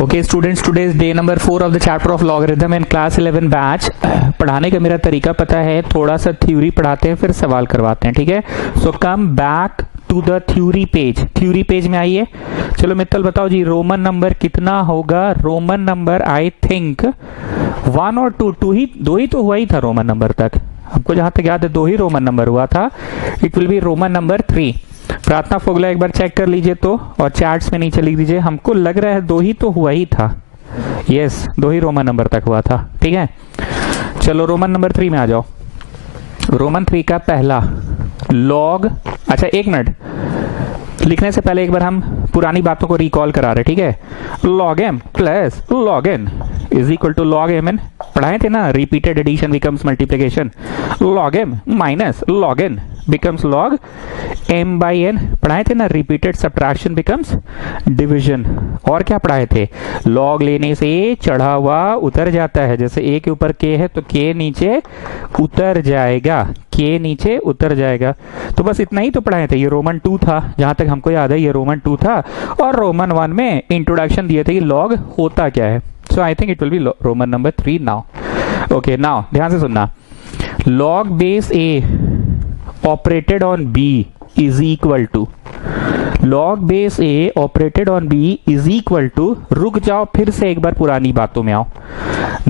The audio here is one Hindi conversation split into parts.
Okay students, today is day number 4 of the chapter of logarithm in class 11 batch. पढ़ाने का मेरा तरीका पता है, थोड़ा सा थ्योरी पढ़ाते हैं फिर सवाल करवाते हैं, ठीक है। So come back to the theory page. Theory page में आइए। चलो मित्तल बताओ जी, रोमन नंबर कितना होगा? रोमन नंबर आई थिंक 1 और 2, दो ही तो हुआ ही था रोमन नंबर तक। हमको जहां तक याद है 2 ही रोमन नंबर हुआ था। It will be Roman number 3। प्रार्थना फोगला एक बार चेक कर लीजिए तो, और चैट्स में नीचे लिख दीजिए। हमको लग रहा है 2 ही तो हुआ ही था। यस, 2 ही रोमन नंबर तक हुआ था, ठीक है। चलो रोमन नंबर 3 में आ जाओ। रोमन 3 का पहला लॉग, अच्छा 1 मिनट, लिखने से पहले एक बार हम पुरानी बातों को रिकॉल करा रहे, ठीक है। Log M plus log N is equal to log M n. पढ़ाए थे ना, repeated addition becomes multiplication. Log M minus log n becomes log M by n. पढ़ाए थे ना, रिपीटेड सब्ट्रैक्शन बिकम्स डिविजन। और क्या पढ़ाए थे? लॉग लेने से चढ़ा हुआ उतर जाता है। जैसे ए के ऊपर के है तो के नीचे उतर जाएगा, के नीचे उतर जाएगा। तो बस इतना ही तो पढ़ाए थे। ये रोमन 2 था, जहां तक हमको याद है ये रोमन 2 था। और रोमन 1 में इंट्रोडक्शन दिए थे कि लॉग होता क्या है। So I think it will be Roman number 3 now. Okay, now ध्यान से सुनना। Log base A operated on B is equal to, log base A operated on B is equal to, रुक जाओ फिर से एक बार पुरानी बातों में आओ।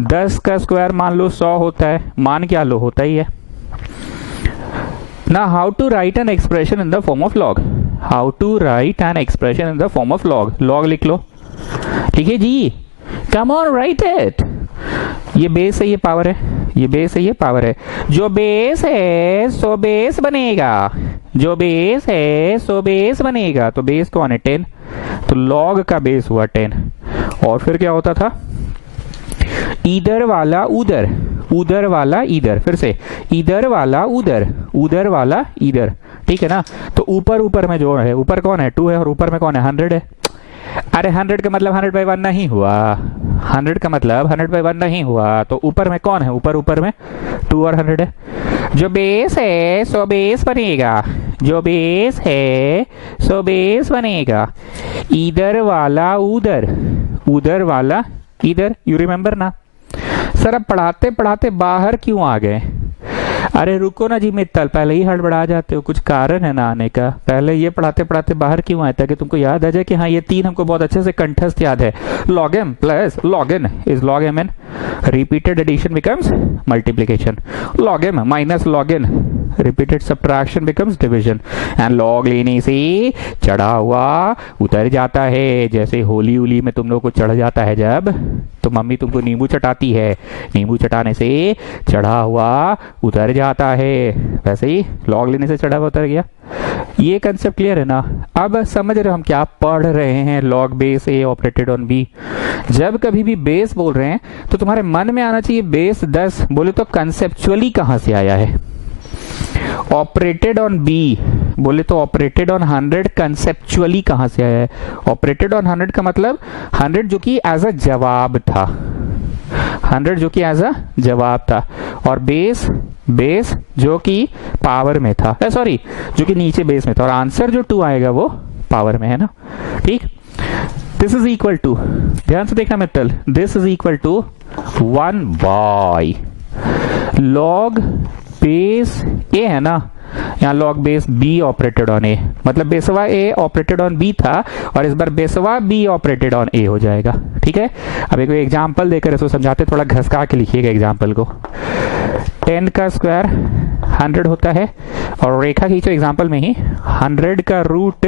10 का स्क्वायर मान लो 100 होता है, मान क्या लो होता ही है ना। How to write an expression in the form of log, how to write an expression in the form of log. Log लिख लो, ठीक है जी। Come on write it. ये बेस है, ये पावर है, ये बेस है, ये पावर है। जो बेस है सो बेस बनेगा, जो बेस है सो बेस बनेगा। तो बेस कौन है? 10। तो लॉग का बेस हुआ 10। और फिर क्या होता था? इधर वाला उधर, उधर वाला इधर, फिर से इधर वाला उधर, उधर वाला इधर, ठीक है ना। तो ऊपर ऊपर में जो है, ऊपर कौन है? 2 है, और ऊपर में कौन है? 100 है। अरे 100 का मतलब 100/1 नहीं हुआ, 100 का मतलब 100/1 नहीं हुआ। तो ऊपर में कौन है? ऊपर ऊपर में 2 और 100 है। जो बेस है सो बेस बनेगा, जो बेस है सो बेस बनेगा। इधर वाला उधर, उधर वाला इधर। यू रिमेम्बर ना सर? अब पढ़ाते पढ़ाते बाहर क्यों आ गए? अरे रुको ना जी मित्तल, पहले ही हड़बड़ा जाते हो, कुछ कारण है ना आने का। पहले ये पढ़ाते पढ़ाते बाहर क्यों आए? ताकि तुमको याद आ जाए कि हाँ ये 3 हमको बहुत अच्छे से कंठस्थ याद है। Log M plus log N is log M n, repeated addition becomes multiplication. Log M minus log n, repeated subtraction becomes division. And log लेने से चढ़ा हुआ उतर जाता है। जैसे होली उली में तुम लोग को चढ़ जाता है जब, तो मम्मी तुमको नींबू चटाती है, नींबू चटाने से चढ़ा हुआ उतर जाता है, वैसे ही लॉग लेने से चढ़ा हुआ उतर गया। ये कंसेप्ट क्लियर है ना? अब समझ रहे हो हम क्या पढ़ रहे हैं? Log base A operated on b. जब कभी भी बेस बोल रहे हैं तो तुम्हारे मन में आना चाहिए बेस 10 बोले तो कंसेप्चुअली कहां से आया है। ऑपरेटेड ऑन बी बोले तो ऑपरेटेड ऑन 100 कंसेप्चुअली कहां से आया है? ऑपरेटेड ऑन 100 का मतलब 100 जो कि एज अ जवाब था, 100 जो कि एज अ जवाब था। और बेस, बेस जो कि पावर में था, सॉरी जो कि नीचे बेस में था। और आंसर जो 2 आएगा वो पावर में है ना, ठीक। दिस इज इक्वल टू, ध्यान से देखना Mittal, this is equal to 1 by log base A है ना, यहाँ log base B operated on A, मतलब बेसवा ए ऑपरेटेड ऑन बी था और इस बार बेसवा बी ऑपरेटेड ऑन ए हो जाएगा, ठीक है। अब एक एग्जांपल देकर इसको समझाते, थोड़ा घसका के लिखिएगा एग्जांपल को। 10 का स्क्वायर 100 होता है, और रेखा खींचो एग्जांपल में ही, 100 का रूट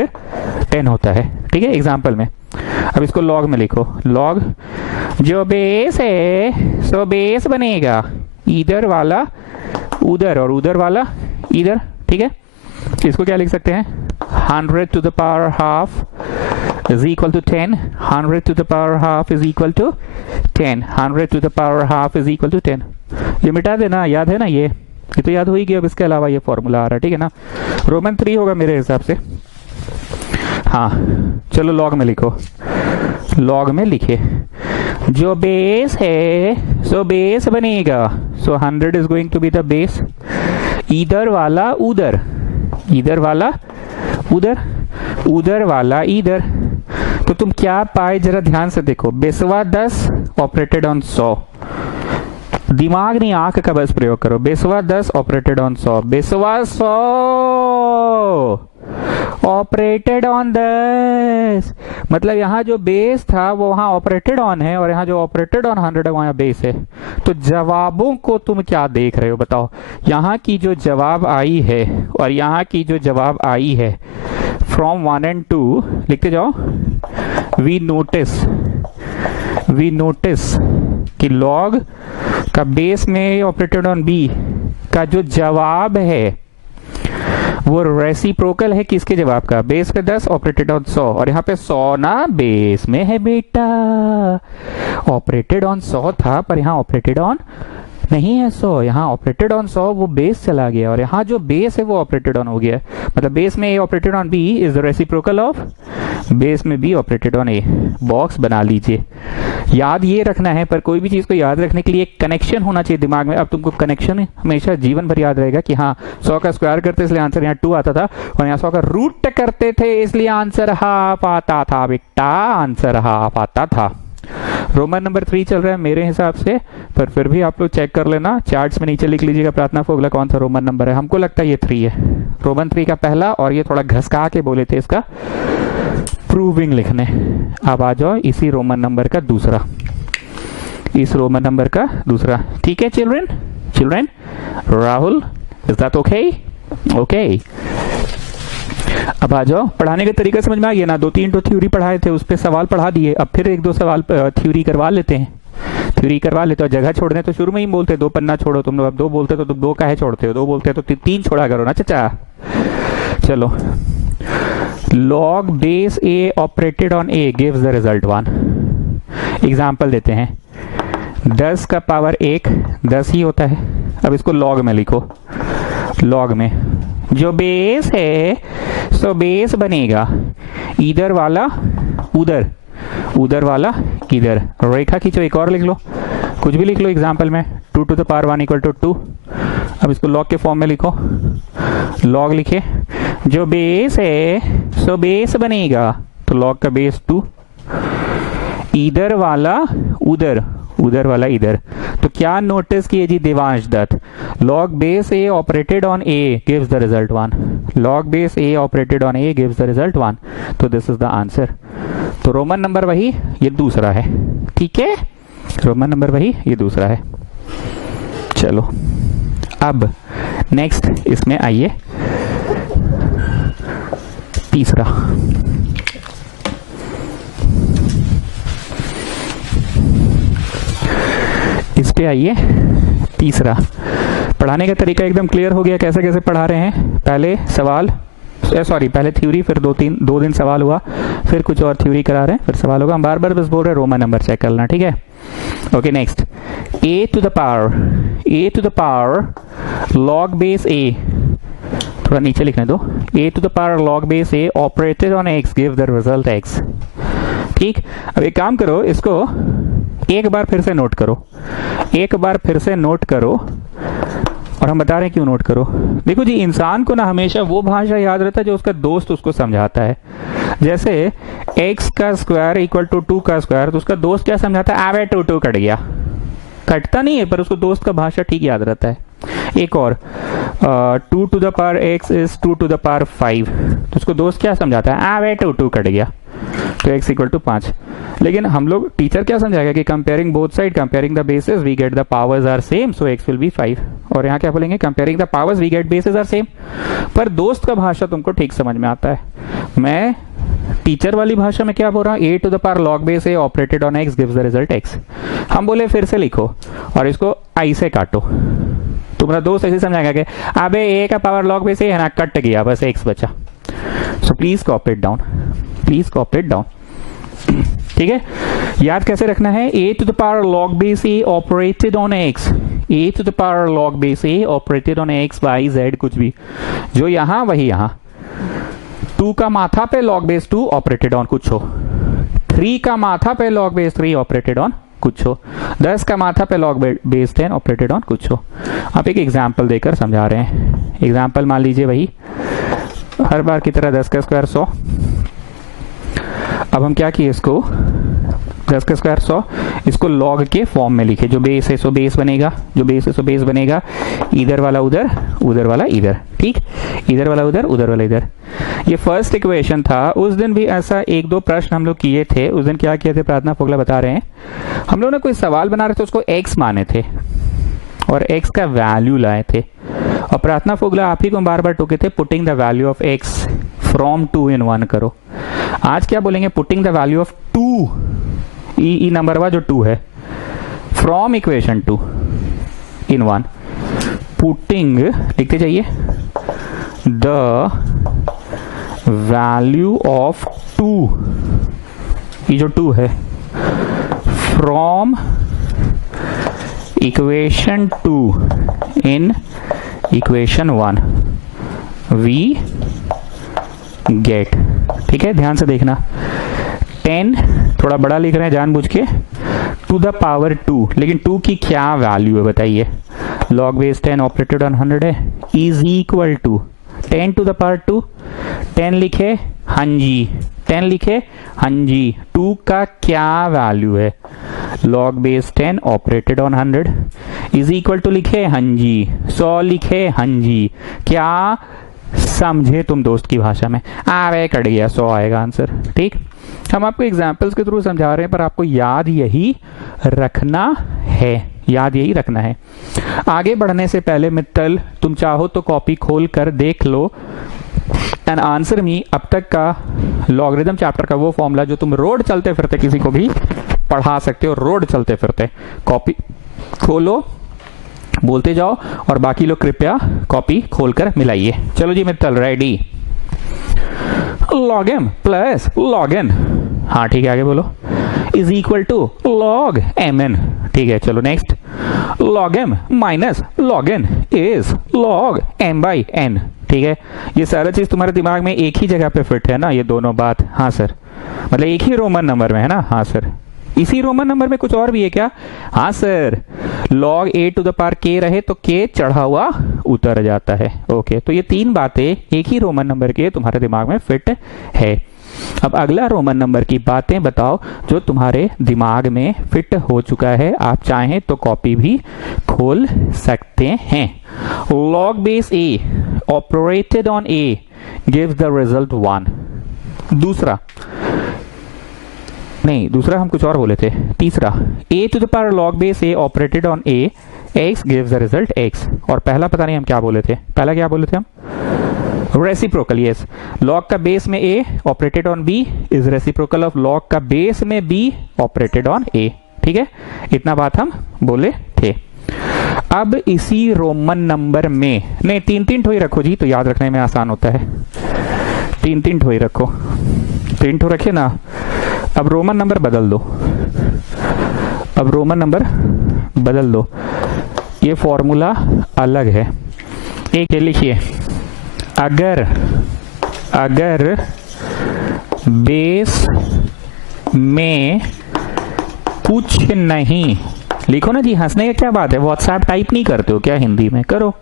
10 होता है, ठीक है, एग्जांपल में। अब इसको लॉग में लिखो। लॉग जो बेस है सो बेस बनेगा, इधर वाला उधर और उधर वाला इधर, ठीक है। इसको क्या लिख सकते हैं? 100 to the power half is equal to 10, 100 to the power half is equal to 10, 100 to the power half is equal to 10। ये मिटा देना, याद है ना? ये तो याद हो ही गया। अब इसके अलावा ये फॉर्मूला आ रहा है, ठीक है ना। रोमन 3 होगा मेरे हिसाब से। हाँ चलो लॉग में लिखो, लॉग में लिखे जो बेस है सो बेस बनेगा। So 100 is going to be the base. इधर वाला उधर, इधर वाला उधर, उधर वाला इधर। तो तुम क्या पाए जरा ध्यान से देखो, बेसवा 10 ऑपरेटेड ऑन 100, दिमाग नहीं आंख का बस प्रयोग करो, Beswa 10 operated on 100, Beswa 100 operated on 10, मतलब यहाँ जो बेस था वो वहां ऑपरेटेड ऑन है और यहाँ जो ऑपरेटेड ऑन 100 है वहां बेस है। तो जवाबों को तुम क्या देख रहे हो बताओ, यहाँ की जो जवाब आई है और यहाँ की जो जवाब आई है, फ्रॉम 1 and 2 लिखते जाओ। वी नोटिस कि लॉग का बेस में ऑपरेटेड ऑन बी का जो जवाब है वो रेसिप्रोकल है किसके जवाब का, बेस पे 10 ऑपरेटेड ऑन 100, और यहाँ पे 100 ना बेस में है बेटा, ऑपरेटेड ऑन 100 था पर यहाँ ऑपरेटेड ऑन नहीं है 100, यहाँ ऑपरेटेड ऑन 100 वो बेस चला गया और यहाँ जो बेस है वो ऑपरेटेड ऑन हो गया, मतलब बेस में A operated on B is the reciprocal of base में B operated on A. Box बना लीजिए, याद ये रखना है, पर कोई भी चीज को याद रखने के लिए एक कनेक्शन होना चाहिए दिमाग में। अब तुमको कनेक्शन हमेशा जीवन भर याद रहेगा कि हाँ 100 का स्क्वायर करते इसलिए आंसर यहाँ 2 आता था, और यहाँ 100 का रूट करते थे इसलिए आंसर हाफ आता था बेटा, आंसर हाफ आता था। रोमन नंबर 3 चल रहा है मेरे हिसाब से, पर फिर भी आप लोग चेक कर लेना, चार्ट्स में नीचे लिख लीजिएगा प्रार्थना फोगला कौन सा रोमन नंबर है। हमको लगता है ये 3 है, रोमन 3 का पहला, और ये थोड़ा घसका के बोले थे इसका प्रूविंग लिखने। अब आ जाओ इसी रोमन नंबर का दूसरा, इस रोमन नंबर का दूसरा, ठीक है children, Rahul is that okay? Okay, अब आ जाओ, पढ़ाने का तरीका समझ में आ गया ना, 2-3 थ्योरी पढ़ाए थे, उस पर सवाल पढ़ा दिए, अब फिर 1-2 सवाल थ्योरी करवा लेते हैं, थ्योरी करवा लेते हो। जगह छोड़ने तो शुरू में ही बोलते 2 पन्ना छोड़ो तुम लोग, अब 2 बोलते तो तुम 2 काहे छोड़ते हो, 2 बोलते तो 3 छोड़ा करो ना चाचा। चलो, log base a operated on a gives the result 1। Example देते हैं, 10 का पावर 1 10 ही होता है, अब इसको log में लिखो, log में जो बेस है सो बेस बनेगा इधर वाला उधर, उधर वाला इधर, रेखा खींचो, एक और लिख लो, कुछ भी लिख लो एग्जाम्पल में, 2 to the power 1 equal to 2। अब इसको log के फॉर्म में लिखो, log लिखे, जो बेस है सो बेस बनेगा, तो log का बेस 2, इधर वाला उधर, उधर वाला इधर। तो क्या नोटिस किए जी Devansh Dutt, log base a operated on a gives the result 1, log base a operated on a gives the result 1, तो दिस इज द आंसर। तो रोमन नंबर वही, ये दूसरा है, ठीक है, रोमन नंबर वही, ये दूसरा है। चलो अब नेक्स्ट इसमें आइए तीसरा, इस पे आइए तीसरा। पढ़ाने का तरीका एकदम क्लियर हो गया, कैसे कैसे पढ़ा रहे हैं, पहले सवाल पहले थ्योरी, फिर 2 दिन सवाल हुआ, फिर कुछ और थ्योरी करा रहे हैं, फिर सवाल होगा। हम बार बार बस बोल रहे हैं रोमन नंबर चेक करना, ठीक है। Okay next, a to the power log base a, थोड़ा नीचे लिखने दो, a to the power log base a operated on x give the result x। ठीक, अब एक काम करो, इसको एक बार फिर से नोट करो, एक बार फिर से नोट करो, और हम बता रहे हैं क्यों नोट करो। देखो जी, इंसान को ना हमेशा वो भाषा याद रहता है जो उसका दोस्त उसको समझाता है। जैसे x का स्क्वायर इक्वल टू 2 का स्क्वायर, तो उसका दोस्त क्या समझाता है, आवे 2 कट गया, कटता नहीं है पर उसको दोस्त का भाषा ठीक याद रहता है। एक और 2 to the power x is 2 to the power 5, तो उसको दोस्त क्या समझाता है, आवे 2 कट गया, तो x इक्वल टू 5। लेकिन हम लोग टीचर क्या समझाएगा कि comparing both side, comparing the bases we get the powers are same, so x will be 5, और यहाँ क्या बोलेंगे, comparing the powers we get bases are same. पर दोस्त का भाषा तुमको ठीक समझ में आता है। मैं टीचर वाली भाषा में क्या बोल रहा हूँ, a to the power log base a operated on x gives the result x। हम बोले फिर से लिखो और इसको i से काटो, तुम्हारा दोस्त ऐसे समझाएगा कि अबे a का पावर log base a है ना, कट गया, बस x बचा। So please copy it down, please copy it down, ठीक है। याद कैसे रखना है, a to the power log base a operated on x, a to the power log base a operated on x y z, कुछ भी जो यहाँ वही यहाँ, 2 का माथा पे log base 2 ऑपरेटेड ऑन कुछ हो, 3 का माथा पे log base 3 ऑपरेटेड ऑन कुछ हो, 10 का माथा पे log base 10 ऑपरेटेड ऑन कुछ हो। आप एक एग्जाम्पल देकर समझा रहे हैं। एग्जाम्पल मान लीजिए वही हर बार की तरह 10 का स्क्वायर 100, अब हम क्या किए, इसको 10 का स्क्वायर 100, इसको लॉग के फॉर्म में लिखे। जो बेस है सो बेस बनेगा, जो बेस है सो बेस बनेगा, इधर वाला उधर, उधर वाला इधर, ठीक, इधर वाला उधर, उधर वाला इधर। ये फर्स्ट इक्वेशन था। उस दिन भी ऐसा 1-2 प्रश्न हम लोग किए थे। उस दिन क्या किए थे, प्रार्थना फोगला बता रहे हैं, हम लोग ने कोई सवाल बना रहे थे, उसको एक्स माने थे और एक्स का वैल्यू लाए थे। और प्रार्थना फोगला आप ही को बार बार टोके थे, putting the value of x from 2 in 1 करो। आज क्या बोलेंगे, putting the value of 2, E number हुआ जो 2 है, फ्रॉम इक्वेशन 2 in 1, पुटिंग, लिखते जाइए, द वैल्यू ऑफ 2, ये जो 2 है, from equation 2 in equation 1 we get. ठीक है, ध्यान से देखना, 10 थोड़ा बड़ा लिख रहे हैं जानबूझ के, टू द पावर 2, लेकिन 2 की क्या वैल्यू है बताइए। लॉग बेस 10 ऑपरेटेड ऑन 100 है, is equal to 10 to the power 2, 10 लिखे हाँ जी, 10 लिखे हाँ जी, 2 का क्या वैल्यू है, log base 10 operated on 100 is equal to लिखे हाँ जी, 100 लिखे हाँ जी, क्या समझे तुम दोस्त की भाषा में, आवे कट गया 100 आएगा आंसर। ठीक, हम आपको एग्जाम्पल्स के थ्रू समझा रहे हैं, पर आपको याद यही रखना है, याद यही रखना है। आगे बढ़ने से पहले मित्तल, तुम चाहो तो कॉपी खोल कर देख लो एंड आंसर मी अब तक का लॉगरिथम चैप्टर का वो फॉर्मूला जो तुम रोड चलते फिरते किसी को भी पढ़ा सकते हो, रोड चलते फिरते। कॉपी खोलो, बोलते जाओ, और बाकी लोग कृपया कॉपी खोलकर मिलाइए। चलो जी Mittal, ready, log M plus log N, हाँ ठीक है, आगे बोलो, is equal to log M N. ठीक है, चलो next, log M minus log N is log M by N. ठीक है, ये सारा चीज तुम्हारे दिमाग में एक ही जगह पे फिट है ना, ये दोनों बात, हाँ सर, मतलब एक ही रोमन नंबर में है ना, हाँ सर। इसी रोमन नंबर में कुछ और भी है क्या, हाँ sir, log a to the power k रहे तो k चढ़ा हुआ उतर जाता है। ओके, तो ये 3 बातें एक ही रोमन नंबर के तुम्हारे दिमाग में फिट है। अब अगला रोमन नंबर की बातें बताओ जो तुम्हारे दिमाग में फिट हो चुका है, आप चाहें तो कॉपी भी खोल सकते हैं। log base a operated on a gives the result 1। दूसरा नहीं, दूसरा हम कुछ और बोले थे, तीसरा, a to the power log base a operated on a x gives the result x। और पहला पता नहीं हम क्या बोले थे, पहला क्या बोले थे हम, रेसिप्रोकल, यस, log का बेस में a operated on b is reciprocal of log का बेस में b ऑपरेटेड ऑन a। ठीक है, इतना बात हम बोले थे। अब इसी रोमन नंबर में, नहीं 3-3 ठोई रखो जी, तो याद रखने में आसान होता है, 3-3 ठोई रखो, 3 ठो रखे ना। अब रोमन नंबर बदल दो, अब रोमन नंबर बदल दो, ये फॉर्मूला अलग है। एक लिखिए, अगर बेस में कुछ नहीं, लिखो ना जी, हंसने का क्या बात है, व्हाट्सएप टाइप नहीं करते हो क्या, हिंदी में करो।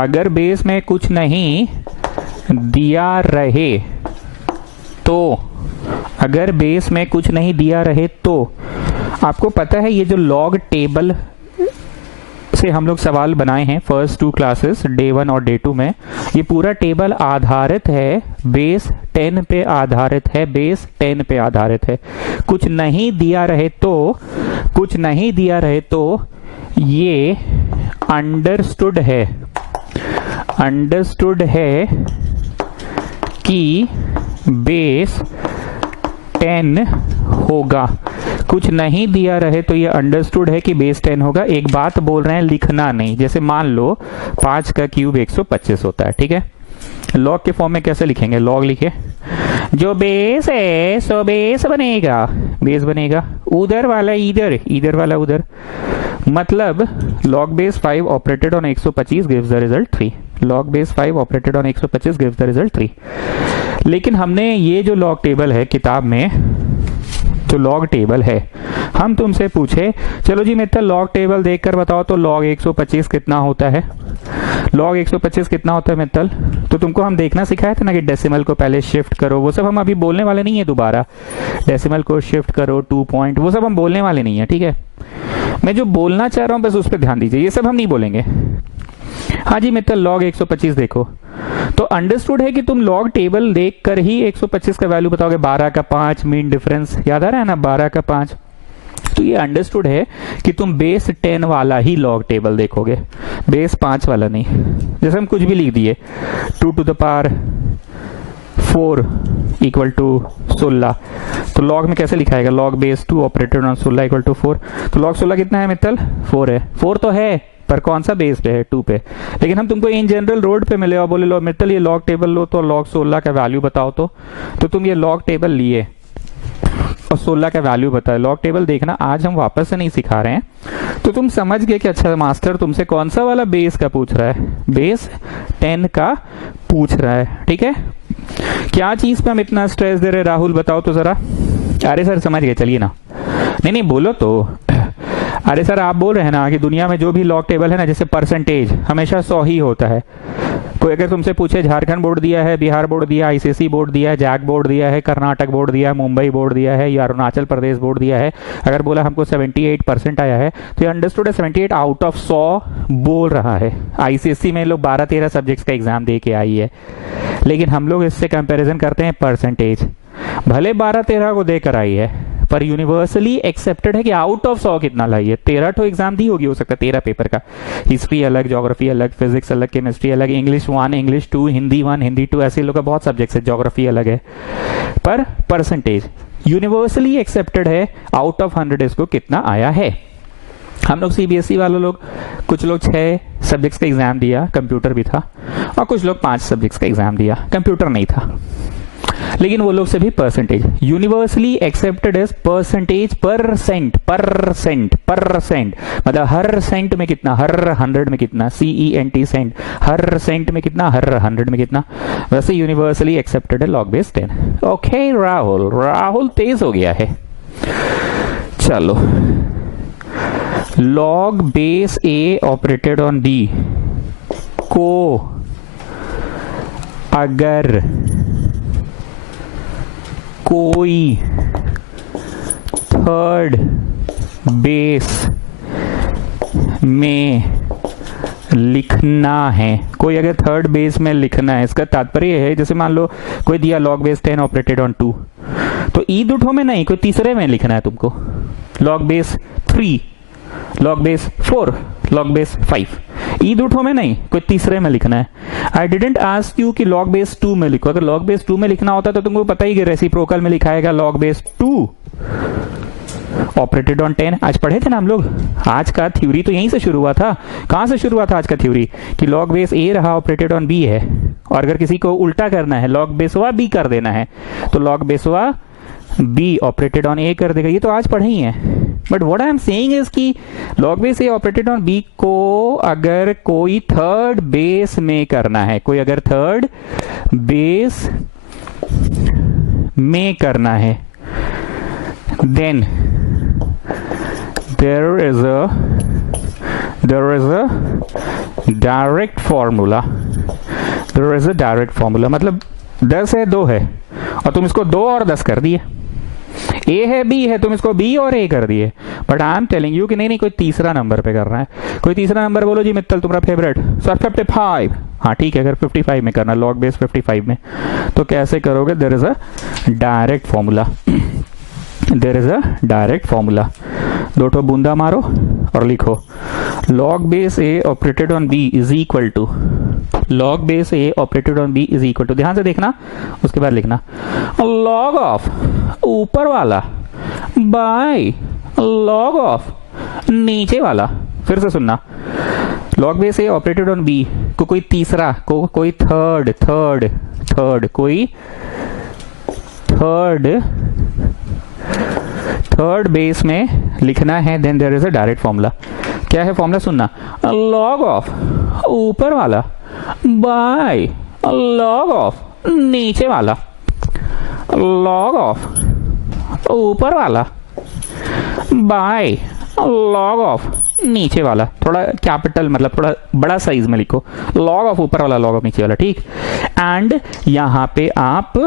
अगर बेस में कुछ नहीं दिया रहे तो, अगर बेस में कुछ नहीं दिया रहे तो, आपको पता है ये जो लॉग टेबल से हम लोग सवाल बनाए हैं फर्स्ट 2 क्लासेस, डे 1 और डे 2 में, ये पूरा टेबल आधारित है बेस 10 पे, आधारित है बेस 10 पे आधारित है। कुछ नहीं दिया रहे तो, कुछ नहीं दिया रहे तो ये अंडरस्टूड है, अंडरस्टूड है कि बेस 10 होगा। कुछ नहीं दिया रहे तो ये अंडरस्टूड है कि बेस 10 होगा। एक बात बोल रहे हैं, लिखना नहीं, जैसे मान लो 5 का क्यूब 125 होता है, ठीक है, लॉग के फॉर्म में कैसे लिखेंगे, लॉग लिखे, जो बेस है सो बेस बनेगा, बेस बनेगा, उधर वाला इधर, इधर वाला उधर, मतलब log base 5 operated on 125 gives the result 3, log base 5 operated on 125 gives the result 3। लेकिन हमने ये जो लॉग टेबल है किताब में, जो लॉग टेबल है, हम तुमसे पूछे चलो जी मित्र लॉग टेबल देखकर बताओ तो log 125 कितना होता है, log 125 कितना होता है मित्तल? तो तुमको हम देखना सिखाया था ना कि डेसिमल को पहले शिफ्ट करो, वो सब हम अभी बोलने वाले नहीं है दोबारा। डेसिमल को शिफ्ट करो 2 पॉइंट, वो सब हम बोलने वाले नहीं है, ठीक है। मैं जो बोलना चाह रहा हूँ बस उस पर ध्यान दीजिए, ये सब हम नहीं बोलेंगे। हाँ जी मित्तल, log 125 देखो तो अंडरस्टूड है कि तुम लॉग टेबल देखकर ही 125 का वैल्यू बताओगे। 12 का 5 मीन डिफरेंस याद आ रहा है ना, 12 का 5। तो ये अंडरस्टूड है कि तुम बेस 10 वाला ही लॉग टेबल देखोगे, बेस 5 वाला नहीं। जैसे हम कुछ भी लिख दिए 2 to the power 4 equal to 16, तो लॉग में कैसे लिखाएगा? Log base 2 operated on 16 equal to 4। तो लॉग 16 कितना है मित्तल? 4 है। 4 तो है पर कौन सा बेस पे है? 2 पे। लेकिन हम तुमको इन जनरल रोड पे मिले और बोले लो मित्तल ये लॉग टेबल लो तो लॉग 16 का वैल्यू बताओ। तो तुम ये लॉग टेबल लिए और 16 का वैल्यू बताए। लॉग टेबल देखना आज हम वापस से नहीं सिखा रहे हैं, तो तुम समझ गए कि अच्छा मास्टर तुमसे कौन सा वाला बेस का पूछ रहा है? बेस 10 का पूछ रहा है, ठीक है। क्या चीज पे हम इतना स्ट्रेस दे रहे राहुल, बताओ तो जरा। अरे सर समझ गए, चलिए ना। नहीं बोलो तो। अरे सर आप बोल रहे हैं ना कि दुनिया में जो भी लॉग टेबल है ना, जैसे परसेंटेज हमेशा 100 ही होता है। कोई अगर तुमसे पूछे झारखंड बोर्ड दिया है, बिहार बोर्ड दिया है, आईसीएसई बोर्ड दिया है, जैक बोर्ड दिया है, कर्नाटक बोर्ड दिया है, मुंबई बोर्ड दिया है या अरुणाचल प्रदेश बोर्ड दिया है, अगर बोला हमको 78% आया है तो ये अंडरस्टूड है 78 आउट ऑफ 100 बोल रहा है। आईसीएसई में लोग 12-13 सब्जेक्ट्स का एग्जाम दे के आई है, लेकिन हम लोग इससे कंपेरिजन करते हैं परसेंटेज। भले 12-13 को देकर आई है पर यूनिवर्सली एक्सेप्टेड है कि आउट ऑफ 100 कितना लाई है। 13 तो एग्जाम दी होगी, हो सकता है 13 पेपर का। हिस्ट्री अलग, ज्योग्राफी अलग, फिजिक्स अलग, केमिस्ट्री अलग, इंग्लिश 1, इंग्लिश 2, हिंदी 1, हिंदी 2, ऐसे लोग का बहुत सब्जेक्ट्स है, ज्योग्राफी अलग है। पर परसेंटेज यूनिवर्सली एक्सेप्टेड है, आउट ऑफ 100 इसको कितना आया है। हम लोग सीबीएसई वाले लोग, कुछ लोग 6 सब्जेक्ट्स का एग्जाम दिया, कंप्यूटर भी था, और कुछ लोग 5 सब्जेक्ट्स का एग्जाम दिया, कंप्यूटर नहीं था, लेकिन वो लोग से भी percentage universally accepted as percentage. Percent मतलब हर सेंट में कितना, हर 100 में कितना, CENT सेंट, हर सेंट में कितना, हर 100 में कितना, वैसे यूनिवर्सली एक्सेप्टेड है लॉग बेस 10। ओके राहुल तेज हो गया है। चलो, log base A operated on B को अगर कोई थर्ड बेस में लिखना है, कोई अगर थर्ड बेस में लिखना है, इसका तात्पर्य है जैसे मान लो कोई दिया लॉग बेस 10 ऑपरेटेड ऑन 2, तो ई दुठों में नहीं, कोई तीसरे में लिखना है तुमको। Log base 3, log base 4, log base 5, ई दुठों में नहीं, कोई तीसरे में लिखना है। आई डिडंट आस्क यू कि लॉग बेस 2 में लिखो। अगर लॉग बेस 2 में लिखना होता तो तुमको पता ही कि रेसिप्रोकल में लिखाएगा लॉग बेस 2 ऑपरेटेड ऑन 10। आज पढ़े थे ना हम लोग, आज का थ्योरी तो यहीं से शुरू हुआ था। कहां से शुरू हुआ था आज का थ्योरी? कि लॉग बेस A रहा ऑपरेटेड ऑन B है, और अगर किसी को उल्टा करना है लॉग बेसवा B कर देना है तो लॉग बेसवा B ऑपरेटेड ऑन A कर देगा। ये तो आज पढ़े ही है। But what I am saying is कि log base A operated on B को अगर कोई थर्ड बेस में करना है, कोई अगर थर्ड बेस में करना है, then there is a direct formula, मतलब 10 है 2 है और तुम इसको 2 और 10 कर दिए। A है B है, तुम इसको B और A कर दिए। But I am telling you कि नहीं कोई तीसरा नंबर पे करना है। कोई तीसरा नंबर बोलो जी मित्तल तुम्हारा फेवरेट, सर 55। हाँ ठीक है, अगर 55 में करना, लॉग बेस 55 में, तो कैसे करोगे? There is a direct formula. 2 ठो बूंदा मारो और लिखो log base A operated on B is equal to, log base A operated on B is equal to, ध्यान से देखना, उसके बाद लिखना लॉग ऑफ ऊपर वाला बाय लॉग ऑफ नीचे वाला। फिर से सुनना, log base A operated on B को कोई तीसरा, कोई थर्ड बेस में लिखना है, then there is a direct formula. क्या है फॉर्मूला? सुनना, लॉग ऑफ ऊपर वाला बाय लॉग ऑफ नीचे वाला, लॉग ऑफ ऊपर वाला बाय लॉग ऑफ नीचे वाला, थोड़ा कैपिटल मतलब थोड़ा बड़ा साइज में लिखो, लॉग ऑफ ऊपर वाला, लॉग ऑफ नीचे वाला, ठीक। एंड यहां पे आप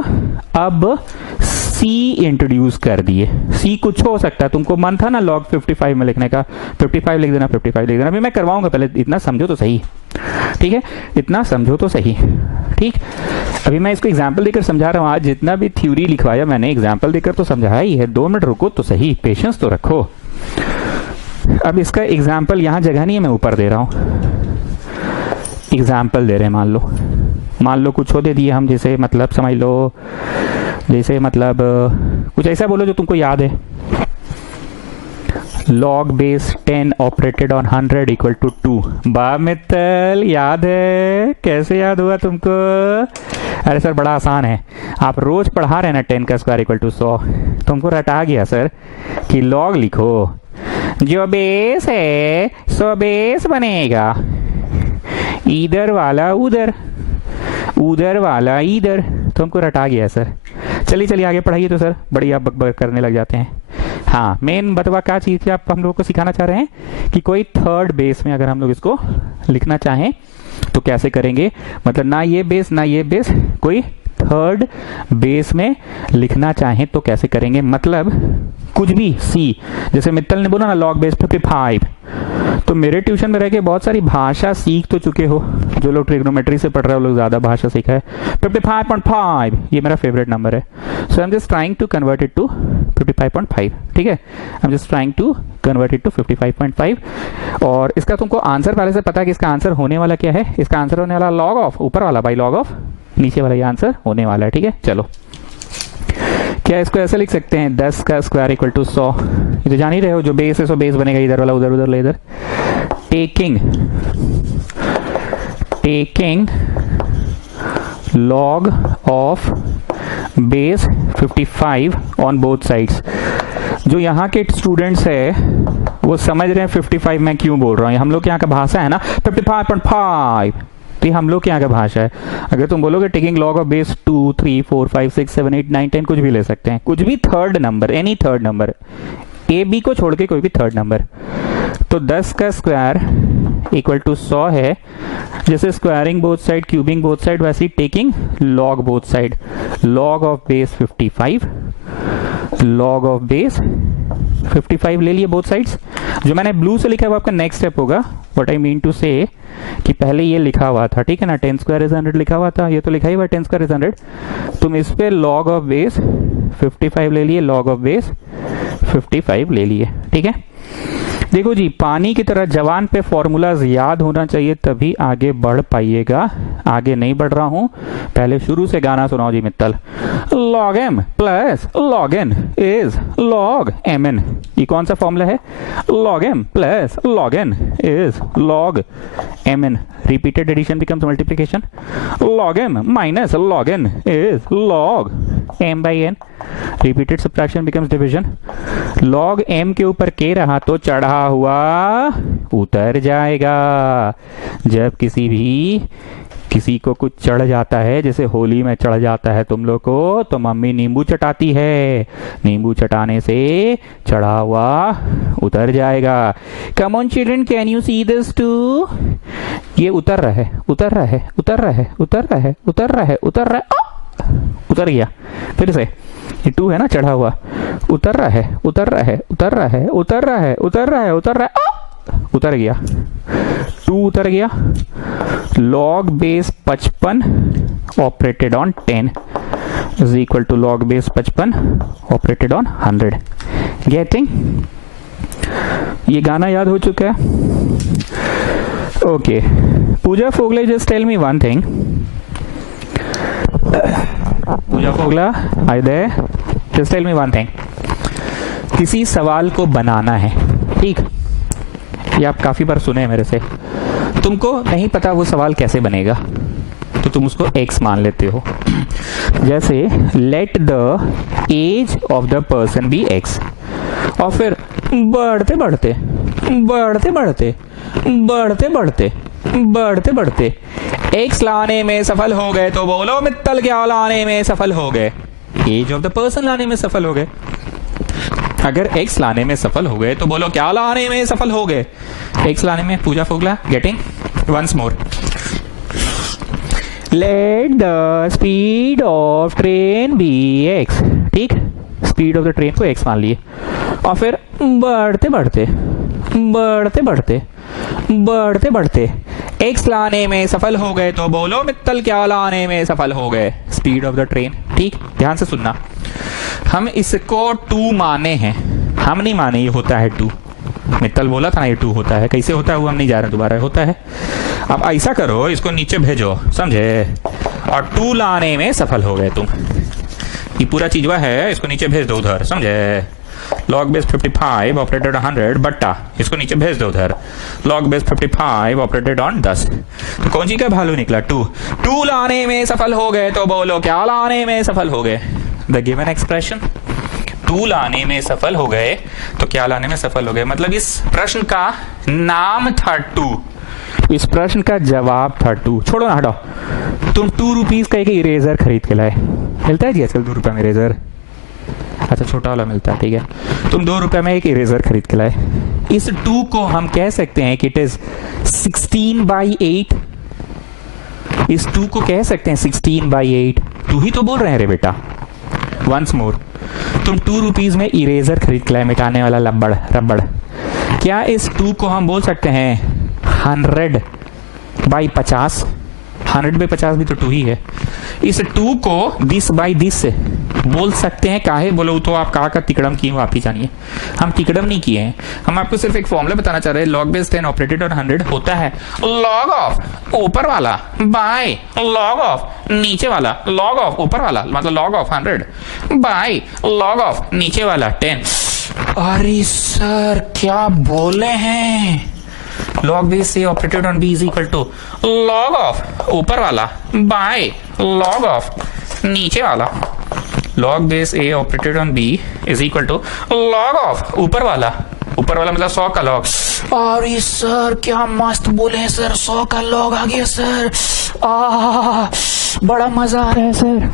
अब c इंट्रोड्यूस कर दिए। c कुछ हो सकता है, तुमको मन था ना log 55 में लिखने का, 55 लिख देना, 55 लिख देना। अभी मैं करवाऊंगा, पहले इतना समझो तो सही, ठीक है, इतना समझो तो सही, ठीक। अभी मैं इसको एग्जाम्पल देकर समझा रहा हूं। आज जितना भी थ्योरी लिखवाया मैंने एग्जाम्पल देकर तो समझाया ही है। 2 मिनट रुको तो सही, पेशेंस तो रखो। अब इसका एग्जाम्पल यहां जगह नहीं है, मैं ऊपर दे रहा हूं। एग्जाम्पल दे रहे हैं, मान लो कुछ हो दे दिए हम, जैसे मतलब समझ लो, जैसे मतलब कुछ ऐसा बोलो जो तुमको याद है। log base 10 operated on 100 equal to 2। बा मित्तल, याद है? कैसे याद हुआ तुमको? अरे सर बड़ा आसान है, आप रोज पढ़ा रहे ना 10 का स्क्वायर इक्वल टू 100, तुमको रटा गया सर कि log लिखो, जो बेस है सो बेस बनेगा, इधर वाला उधर, उधर वाला इधर, तुमको रटा गया सर। चलिए आगे पढ़ाइए तो सर, बड़ी आप बक करने लग जाते हैं। हाँ, मेन बतवा क्या चीज थी, आप हम लोगों को सिखाना चाह रहे हैं कि कोई थर्ड बेस में अगर हम लोग इसको लिखना चाहें तो कैसे करेंगे। मतलब ना ये बेस ना ये बेस, कोई थर्ड बेस में लिखना चाहें तो कैसे करेंगे। मतलब कुछ भी सी, जैसे मित्तल ने बोला ना log बेस 55, तो मेरे ट्यूशन में रह के बहुत सारी भाषा सीख तो चुके हो, जो लोग ट्रिग्नोमेट्री से पढ़ रहे हो, लोग ज्यादा भाषा सीखा है। 55.5 ये मेरा फेवरेट नंबर है, so I am just trying to convert it to 55.5, ठीक है। I am just trying to convert it to 55.5। और इसका तुमको आंसर पहले से पता है कि इसका आंसर होने वाला क्या है। इसका आंसर होने वाला log ऑफ ऊपर वाला बाई log ऑफ नीचे वाला, ये आंसर होने वाला है, ठीक है। चलो, क्या इसको ऐसे लिख सकते हैं, 10 का स्क्वायर इक्वल टू 100। ये तो जान ही रहे हो, जो बेस है सो बेस बनेगा, इधर वाला उधर, उधर वाला इधर। Taking log of base 55 on both sides. जो यहाँ के स्टूडेंट्स है वो समझ रहे हैं 55 मैं क्यों बोल रहा हूँ। हम लोग के यहाँ का भाषा है ना 55.5, तो हम लोग के यहाँ का भाषा है। अगर तुम बोलोगे टेकिंग log ऑफ बेस 2, 3, 4, 5, 6, 7, 8, 9, 10 कुछ भी ले सकते हैं, कुछ भी third number, any third number, a b को छोड़ के कोई भी थर्ड नंबर। तो 10 का स्क्वायर इक्वल टू 100 है। जैसे squaring both side, cubing both side, वैसे taking log both side. log of base 55, log of base 55 ले लिए बोथ साइड्स। जो मैंने ब्लू से लिखा है वो आपका नेक्स्ट स्टेप होगा। व्हाट आई मीन टू से कि पहले ये लिखा हुआ था, ठीक है ना, 10 स्क्वायर इज 100 लिखा हुआ था, ये तो लिखा ही हुआ 10 स्क्वायर इज 100। तुम इस पे log ऑफ बेस 55 ले लिए, log ऑफ बेस 55 ले लिए, ठीक है। देखो जी, पानी की तरह जवान पे फॉर्मूलाज याद होना चाहिए, तभी आगे बढ़ पाइएगा। आगे नहीं बढ़ रहा हूं, पहले शुरू से गाना सुनाओ जी Mittal. log m plus log n is log mn। ये कौन सा फॉर्मूला है? log m plus log n is log mn। Repeated addition becomes multiplication. log m minus log n is log m by n। Repeated subtraction becomes division. log m के ऊपर k रहा तो चढ़ा हुआ उतर जाएगा। जब किसी को कुछ चढ़ जाता है, जैसे होली में चढ़ जाता है तुम लोग को, तो मम्मी नींबू चटाती है, नींबू चटाने से चढ़ा हुआ उतर जाएगा। Come on children, can you see this too? ये उतर रहा है, उतर रहा है, उतर रहा है, उतर रहा है, उतर रहा है, उतर रहा है, उतर गया। फिर से ये 2 है ना चढ़ा हुआ, उतर रहा है, उतर रहा है, उतर रहा है, उतर रहा है, उतर रहा है, उतर रहा है, उतर गया। 2 उतर गया। log base 55 operated on 10 is equal to log base 55 operated on 100। Getting? ये गाना याद हो चुका है? Okay, Pooja Fogle, just tell me one thing. Pooja Fogla, I there? Just tell me one thing. किसी सवाल को बनाना है, ठीक, ये आप काफी बार सुने हैं मेरे से। तुमको नहीं पता वो सवाल कैसे बनेगा, तो तुम उसको x मान लेते हो। जैसे let the age of the person be x, और फिर बढ़ते बढ़ते बढ़ते बढ़ते बढ़ते बढ़ते बढ़ते बढ़ते x लाने में सफल हो गए, तो बोलो मित्तल क्या लाने में सफल हो गए? एज ऑफ द पर्सन लाने में सफल हो गए। अगर x लाने में सफल हो गए तो बोलो क्या लाने में सफल हो गए? x लाने में Pooja Fogla getting once more. Let the speed of train be x, ठीक, स्पीड ऑफ द ट्रेन को x मान लिए और फिर बढ़ते बढ़ते बढ़ते बढ़ते बढ़ते बढ़ते x लाने में सफल हो गए तो बोलो मित्तल क्या लाने में सफल हो गए? Speed of the train. ठीक, ध्यान से सुनना, हम इसको 2 माने हैं, हम नहीं माने ये होता है 2। मित्तल बोला था ना ये 2 होता है, कैसे होता है वो हम नहीं जा रहे, दोबारा होता है। अब ऐसा करो, इसको नीचे भेजो, समझे, और 2 लाने में सफल हो गए तुम। ये पूरा चीज वह है, इसको नीचे भेज दो उधर, समझे। log base 55 ऑपरेटेड 100 बट्टा, इसको नीचे भेज दो उधर, log base 55 ऑपरेटेड ऑन 10। तो कौन सी का वैल्यू निकला? 2 लाने में सफल हो गए तो बोलो क्या लाने में सफल हो गए? द गिवन एक्सप्रेशन 2 लाने में सफल हो गए तो क्या लाने में सफल हो गए, मतलब इस प्रश्न का नाम था 2, इस प्रश्न का जवाब था 2। छोड़ो ना, हटाओ। तुम 2 रुपीज का एक इरेजर खरीद के लाए, मिलता है जी आजकल 2 रुपए में इरेजर, अच्छा छोटा वाला मिलता है, ठीक है। तुम 2 रुपए में एक इरेजर खरीद के लाए, इस 2 को हम कह सकते हैं कि इट इज 16/8। इस 2 को कह सकते हैं 16/8। 2 ही तो बोल रहे हैं रे बेटा। वंस मोर, तुम 2 रुपीज में इरेजर खरीद के लाए, मिटाने वाला रबड़। क्या इस 2 को हम बोल सकते हैं 100/50? 100/50 भी तो 2 ही है। इस 2 को 10/10 बोल सकते हैं, काहे बोलो तो आप कहा का तिकड़म किए हो, आप ही जानिए। हम तिकड़म नहीं किए हैं, हम आपको सिर्फ एक फॉर्मूला बताना चाह रहे हैं। log base 10 ऑपरेटेड ऑन 100 होता है log ऑफ ऊपर वाला बाय log ऑफ नीचे वाला, log ऑफ ऊपर वाला मतलब log of 100 by log of नीचे वाला 10। अरे सर क्या बोले हैं? log base A operated on B is equal to log of ऊपर वाला बाय log ऑफ नीचे वाला। log base A operated on B is equal to log of ऊपर वाला मतलब 100 का log। अरे सर क्या मस्त बोले हैं सर, 100 का log आ गया सर, बड़ा मजा आ रहा है सर।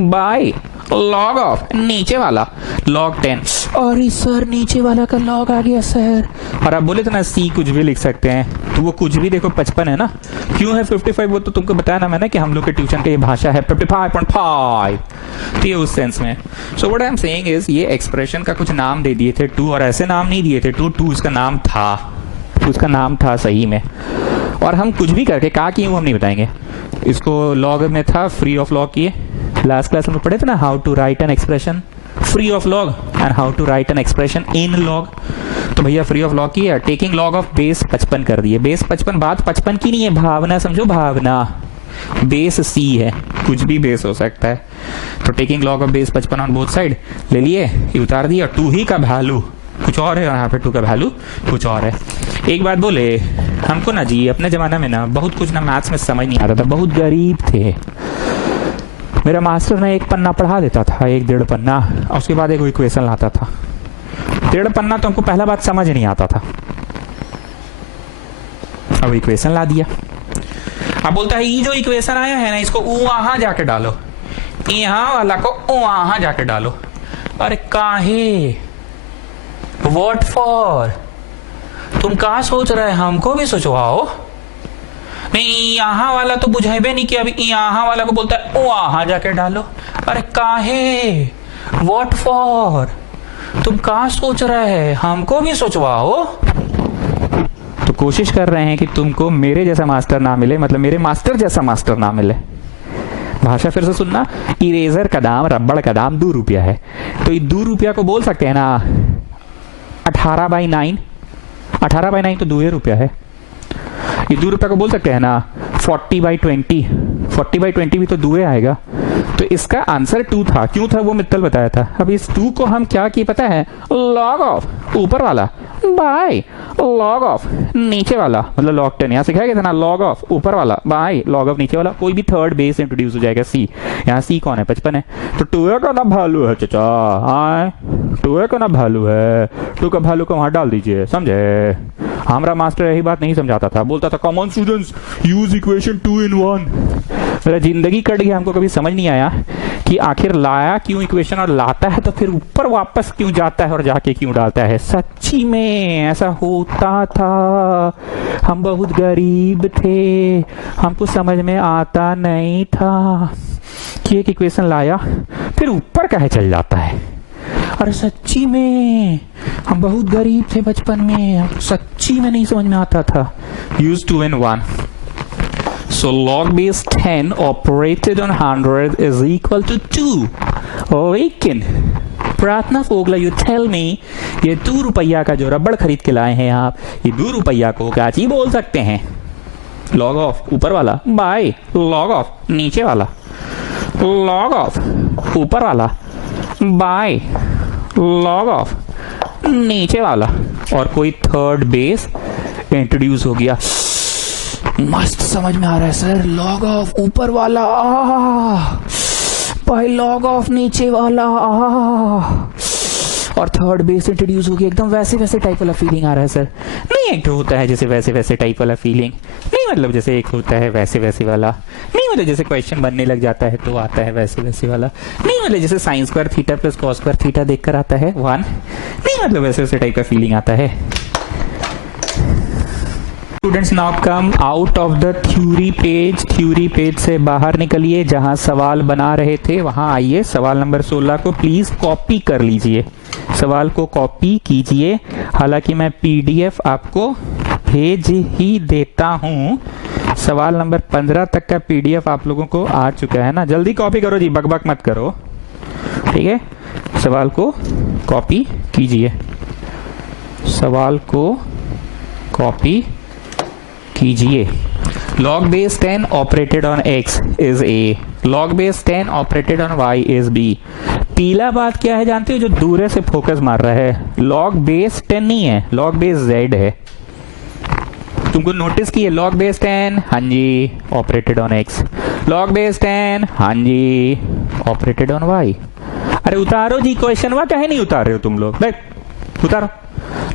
बाय log ऑफ नीचे वाला log 10। अरे सर नीचे वाला का log आ गया सर। और आप बोले तो ना C कुछ भी लिख सकते हैं, तो वो कुछ भी देखो 55 है ना, क्यों है 55? वो तो तुमको बताया ना मैंने कि हम लोग के ट्यूशन का ये भाषा है 55.5, तो ये उस सेंस में। So what I am saying is ये एक्सप्रेशन का कुछ नाम दे दिए थे 2, और ऐसे नाम नहीं दिए थे 2 उसका नाम था, उसका नाम था सही में, और हम कुछ भी करके कहा कि हम नहीं बताएंगे। इसको लॉग में था फ्री ऑफ लॉग किए, लास्ट क्लास में पढ़े थे ना, how to write an expression free of log and how to write an expression in log. तो भैया फ्री ऑफ लॉग किया, टेकिंग लॉग ऑफ बेस 55 कर दिए। बेस 55 बात 55 की नहीं है, भावना समझो, भावना। बेस C है, कुछ भी बेस हो सकता है, तो taking log of base 55 on both side ले लिए, ये उतार दिया। 2 ही का वैल्यू कुछ और है, यहाँ पे 2 का वैल्यू कुछ और है। एक बात बोले, हमको ना जी अपने जमाना में ना बहुत कुछ ना मैथ्स में समझ नहीं आता था, बहुत गरीब थे। मेरा मास्टर ना 1 पन्ना पढ़ा देता था, 1-1.5 पन्ना, और उसके बाद एक इक्वेशन लाता था। 1.5 पन्ना तो हमको पहला बात समझ नहीं आता था, अब इक्वेशन ला दिया। अब बोलता है ये जो इक्वेशन आया है ना, इसको वहां जाके डालो, यहाँ वाला को वहां जाके डालो। अरे काहे, व्हाट फॉर? तुम कहा सोच रहे, हमको भी सोचवाओ। नहीं यहाँ वाला तो बुझेबे नहीं कि अभी यहाँ वाला को बोलता है वहां जाके डालो। अरे काहे, व्हाट फॉर? तुम कहा सोच रहे हैं, हमको भी सोचवाओ। तो कोशिश कर रहे हैं कि तुमको मेरे जैसा मास्टर ना मिले, मतलब मेरे मास्टर जैसा मास्टर ना मिले। भाषा फिर से सुनना, इरेजर का दाम, रबड़ का दाम 2 रुपया है, तो ये 2 रुपया को बोल सकते हैं ना 18/9। 18/9 तो 2 रुपया है। ये 2 रुपया को बोल सकते हैं ना 40/20। 40/20 भी तो 2 आएगा। तो इसका आंसर 2 था। क्यों था वो मित्तल बताया था। अब इस 2 को हम क्या किए पता है, लॉग ऑफ ऊपर वाला बाय लॉग ऑफ नीचे वाला, मतलब log 10 यहाँ सिखाया गया था ना, लॉग ऑफ ऊपर वाला बाय लॉग ऑफ नीचे वाला। कोई भी थर्ड बेस इंट्रोड्यूस हो जाएगा C। यहाँ C कौन है, 55 है, तो 2 का ना वैल्यू है चाचा। हाँ 2 का ना वैल्यू है, 2 का वैल्यू को वहां डाल दीजिए, समझे। हमारा मास्टर यही बात नहीं समझाता था, बोलता था common students use equation 2 in 1। मेरा जिंदगी कट गया, हमको कभी समझ नहीं आया कि आखिर लाया क्यों इक्वेशन और लाता है तो फिर ऊपर वापस क्यों जाता है और जाके क्यों डालता है। सच्ची में ऐसा होता था, हम बहुत गरीब थे, हमको समझ में आता नहीं था कि एक इक्वेशन लाया फिर ऊपर काहे चल जाता है। अरे सच्ची में हम बहुत गरीब थे बचपन में, सच्ची में नहीं समझ में आता था। Use 2 and 1. So log base 10 operated on 100 is equal to 2. लेकिन प्रार्थना फोगला, यू टेल मी, ये 2 रुपया का जो रबड़ खरीद के लाए हैं आप, ये 2 रुपया को क्या चीज बोल सकते हैं? लॉग ऑफ ऊपर वाला बाय लॉग ऑफ नीचे वाला, लॉग ऑफ ऊपर वाला बाय लॉग ऑफ नीचे वाला, और कोई थर्ड बेस इंट्रोड्यूस हो गया। मस्त समझ में आ रहा है सर। लॉग ऑफ ऊपर वाला बाय लॉग ऑफ नीचे वाला और थर्ड बेस इंट्रोड्यूस हो गया। एकदम वैसे वैसे टाइप वाला फीलिंग आ रहा है सर। नहीं एक तो होता है जैसे वैसे वैसे टाइप वाला फीलिंग, नहीं मतलब जैसे एक होता है वैसे वैसे वाला, नहीं मतलब जैसे क्वेश्चन बनने लग जाता है तो आता है वैसे वैसे वाला, नहीं मतलब जैसे sine square theta plus cos square theta देखकर आता है 1, नहीं मतलब वैसे वैसे टाइप का फीलिंग आता है। Students now come out of the theory page. Theory page से बाहर निकलिए, जहां सवाल बना रहे थे वहां आइए। सवाल नंबर 16 को प्लीज कॉपी कर लीजिए, सवाल को कॉपी कीजिए। हालांकि मैं पीडीएफ आपको भेज ही देता हूं। सवाल नंबर 15 तक का पीडीएफ आप लोगों को आ चुका है ना। जल्दी कॉपी करो जी, बकबक मत करो, ठीक है। सवाल को कॉपी कीजिए, सवाल को कॉपी कीजिए। log base 10 operated on x is a, log base 10 operated on y is b। पीला बात क्या है जानते हो, जो दूर से फोकस मार रहा है, log base 10 नहीं है, log base z है। तुमको नोटिस किए log base 10, हाँ जी operated on x, log base 10, हाँ जी ऑपरेटेड ऑन y। अरे उतारो जी क्वेश्चन, वह कहे नहीं उतार रहे हो तुम लोग, उतारो।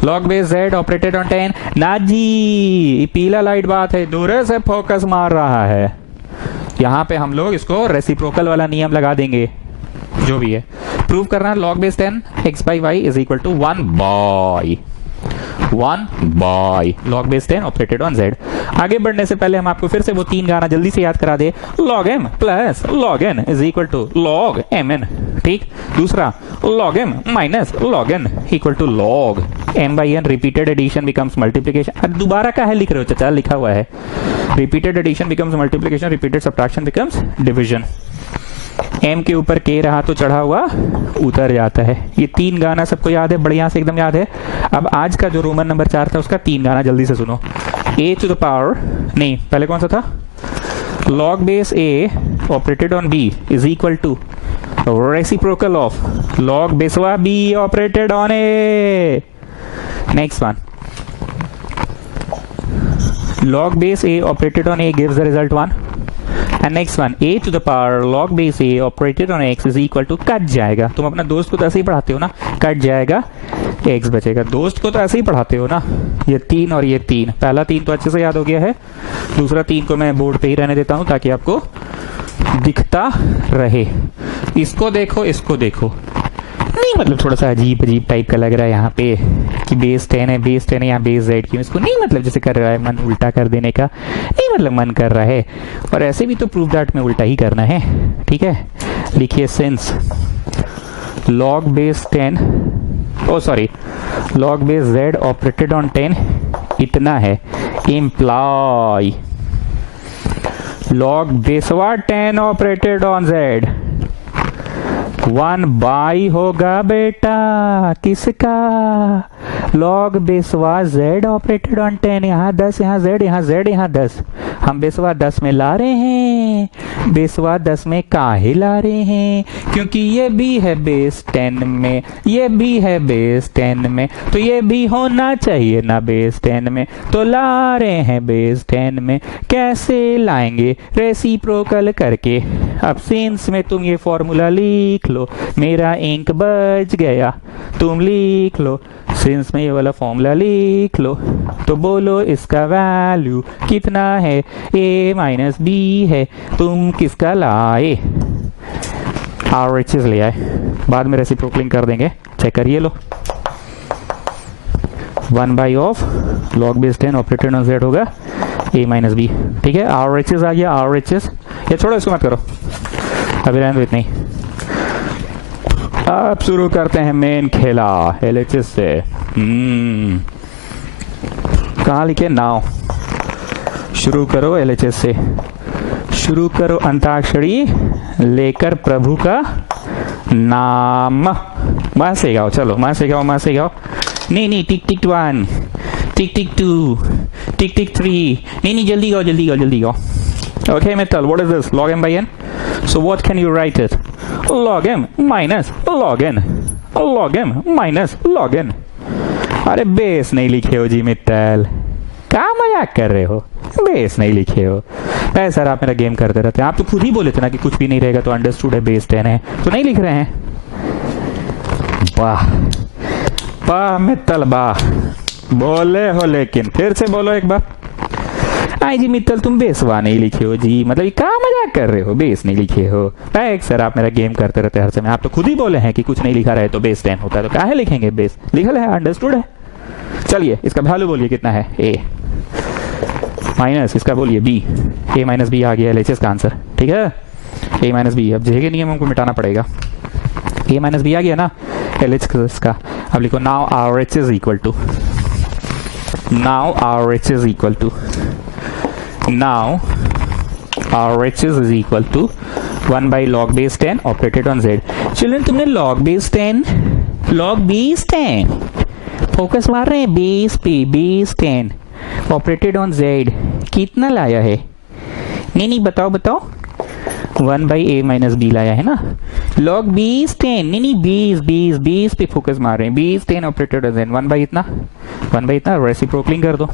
log base z operated on 10, ना जी पीला लाइट बात है, दूर से फोकस मार रहा है। यहां पे हम लोग इसको रेसिप्रोकल वाला नियम लगा देंगे, जो भी है प्रूव करना। log base 10 x by y is equal to 1 by log base 10 operated on z। आगे बढ़ने से पहले हम आपको फिर से वो 3 गाना जल्दी से याद करा दे। log m plus log n is equal to log mn, ठीक। दूसरा log m minus log n equal to log m by n। Repeated addition becomes multiplication. दोबारा का है लिख रहे हो चाचा, लिखा हुआ है repeated addition becomes multiplication, repeated subtraction becomes division. m के ऊपर k रहा तो चढ़ा हुआ उतर जाता है। ये 3 गाना सबको याद है, बढ़िया से एकदम याद है। अब आज का जो रोमन नंबर 4 था उसका 3 गाना जल्दी से सुनो। a टू द पावर, नहीं पहले कौन सा था, log base a operated on b is equal to reciprocal of log base b operated on a। Next one, log base a operated on a gives the result 1, and next one a to the power log base a operated on x is equal to, cut जाएगा। तुम अपना दोस्त को तो ऐसे ही पढ़ाते हो ना, कट जाएगा x बचेगा। दोस्त को तो ऐसे ही पढ़ाते हो ना। ये 3 और ये 3, पहला 3 तो अच्छे से याद हो गया है, दूसरा 3 को मैं बोर्ड पे ही रहने देता हूं ताकि आपको दिखता रहे। इसको देखो, इसको देखो, नहीं मतलब थोड़ा सा अजीब अजीब टाइप का लग रहा है यहाँ पे कि बेस 10 है, बेस 10 है, यहाँ बेस z क्यों, इसको नहीं मतलब जैसे कर रहा है मन उल्टा कर देने का, नहीं मतलब मन कर रहा है। और ऐसे भी तो प्रूफ दैट में उल्टा ही करना है, ठीक है। लिखिए since log base 10, oh sorry log base z operated on 10 इतना है, imply log base 10 operated on z 1 by होगा बेटा किसका, log बेसवा z ऑपरेटेड ऑन 10, यहाँ 10, यहाँ z, यहाँ z, यहाँ 10। हम बेसवा 10 में ला रहे हैं, बेसवा 10 में काहे ला रहे हैं, क्योंकि ये भी है बेस 10 में, ये भी है बेस 10 में, तो ये भी होना चाहिए ना बेस 10 में, तो ला रहे हैं बेस 10 में। कैसे लाएंगे, रेसिप्रोकल करके। अब सिंस में तुम ये फॉर्मूला लिख लो, मेरा इंक बच गया, तुम लिख लो सिंस में ये वाला फॉर्मूला लिख लो, तो बोलो इसका वैल्यू कितना है, a माइनस बी है। तुम किसका लाए, RHS ले आए, बाद में रेसिप्रोकलिंग कर देंगे, चेक करिए लो। 1 by of log base 10 operated on z होगा a माइनस बी, ठीक है। RHS आ गया, RHS ये छोड़ो, इसको मत करो अभी, रहने दो इतनी। अब शुरू करते हैं मेन खेला LHS से। कहाँ लिखे, नाउ। शुरू करो LHS से, शुरू करो अंताक्षरी लेकर प्रभु का नाम। वहां से गाओ, चलो वहां से गाओ, वहां से गाओ। नहीं टिक टिक 1, टिक टिक 2, टिक टिक 3। नहीं जल्दी गाओ, जल्दी गाओ, जल्दी गाओ। Okay, Mittal, what is this? Log m by n? So what can you write it? Log m minus log n. Log m minus log n. अरे बेस नहीं लिखे हो जी मित्तल, क्या मजाक कर रहे हो, बेस नहीं लिखे हो। अरे सर आप मेरा गेम करते रहते हैं, आप तो खुद ही बोले थे ना कि कुछ भी नहीं रहेगा तो अंडरस्टूड है, बेस 10 है, तो नहीं लिख रहे हैं। वाह वाह मित्तल वाह, बोले हो, लेकिन फिर से बोलो एक बार। आई जी मित्तल तुम बेसवा नहीं लिखे हो जी, मतलब ये क्या मजाक कर रहे हो, बेस नहीं लिखे हो। एक सर आप मेरा गेम करते रहते हर समय, आप तो खुद ही बोले हैं कि कुछ नहीं लिखा रहे तो बेस 10 होता है, तो काहे लिखेंगे, बेस लिखल है, अंडरस्टूड है। चलिए इसका वैल्यू बोलिए कितना है, a माइनस इसका बोलिए b, a माइनस बी आ गया LHS का आंसर, ठीक है। a माइनस बी, अब जे के नियम हमको मिटाना पड़ेगा, a माइनस बी आ गया ना LHS का। अब लिखो now RHS equal to, now RHS equal to, now RHS is equal to 1 by log base 10 operated on z। Children तुमने log base 10, log base 10 focus मार रहे हैं बेस पे, base 10 operated on z कितना लाया है, नहीं बताओ बताओ, 1 by a माइनस बी लाया है ना। log base 10 नहीं बेस पे फोकस मार रहे हैं, base 10 operated on z, 1 by इतना रेसिप्रोकलिंग कर दो।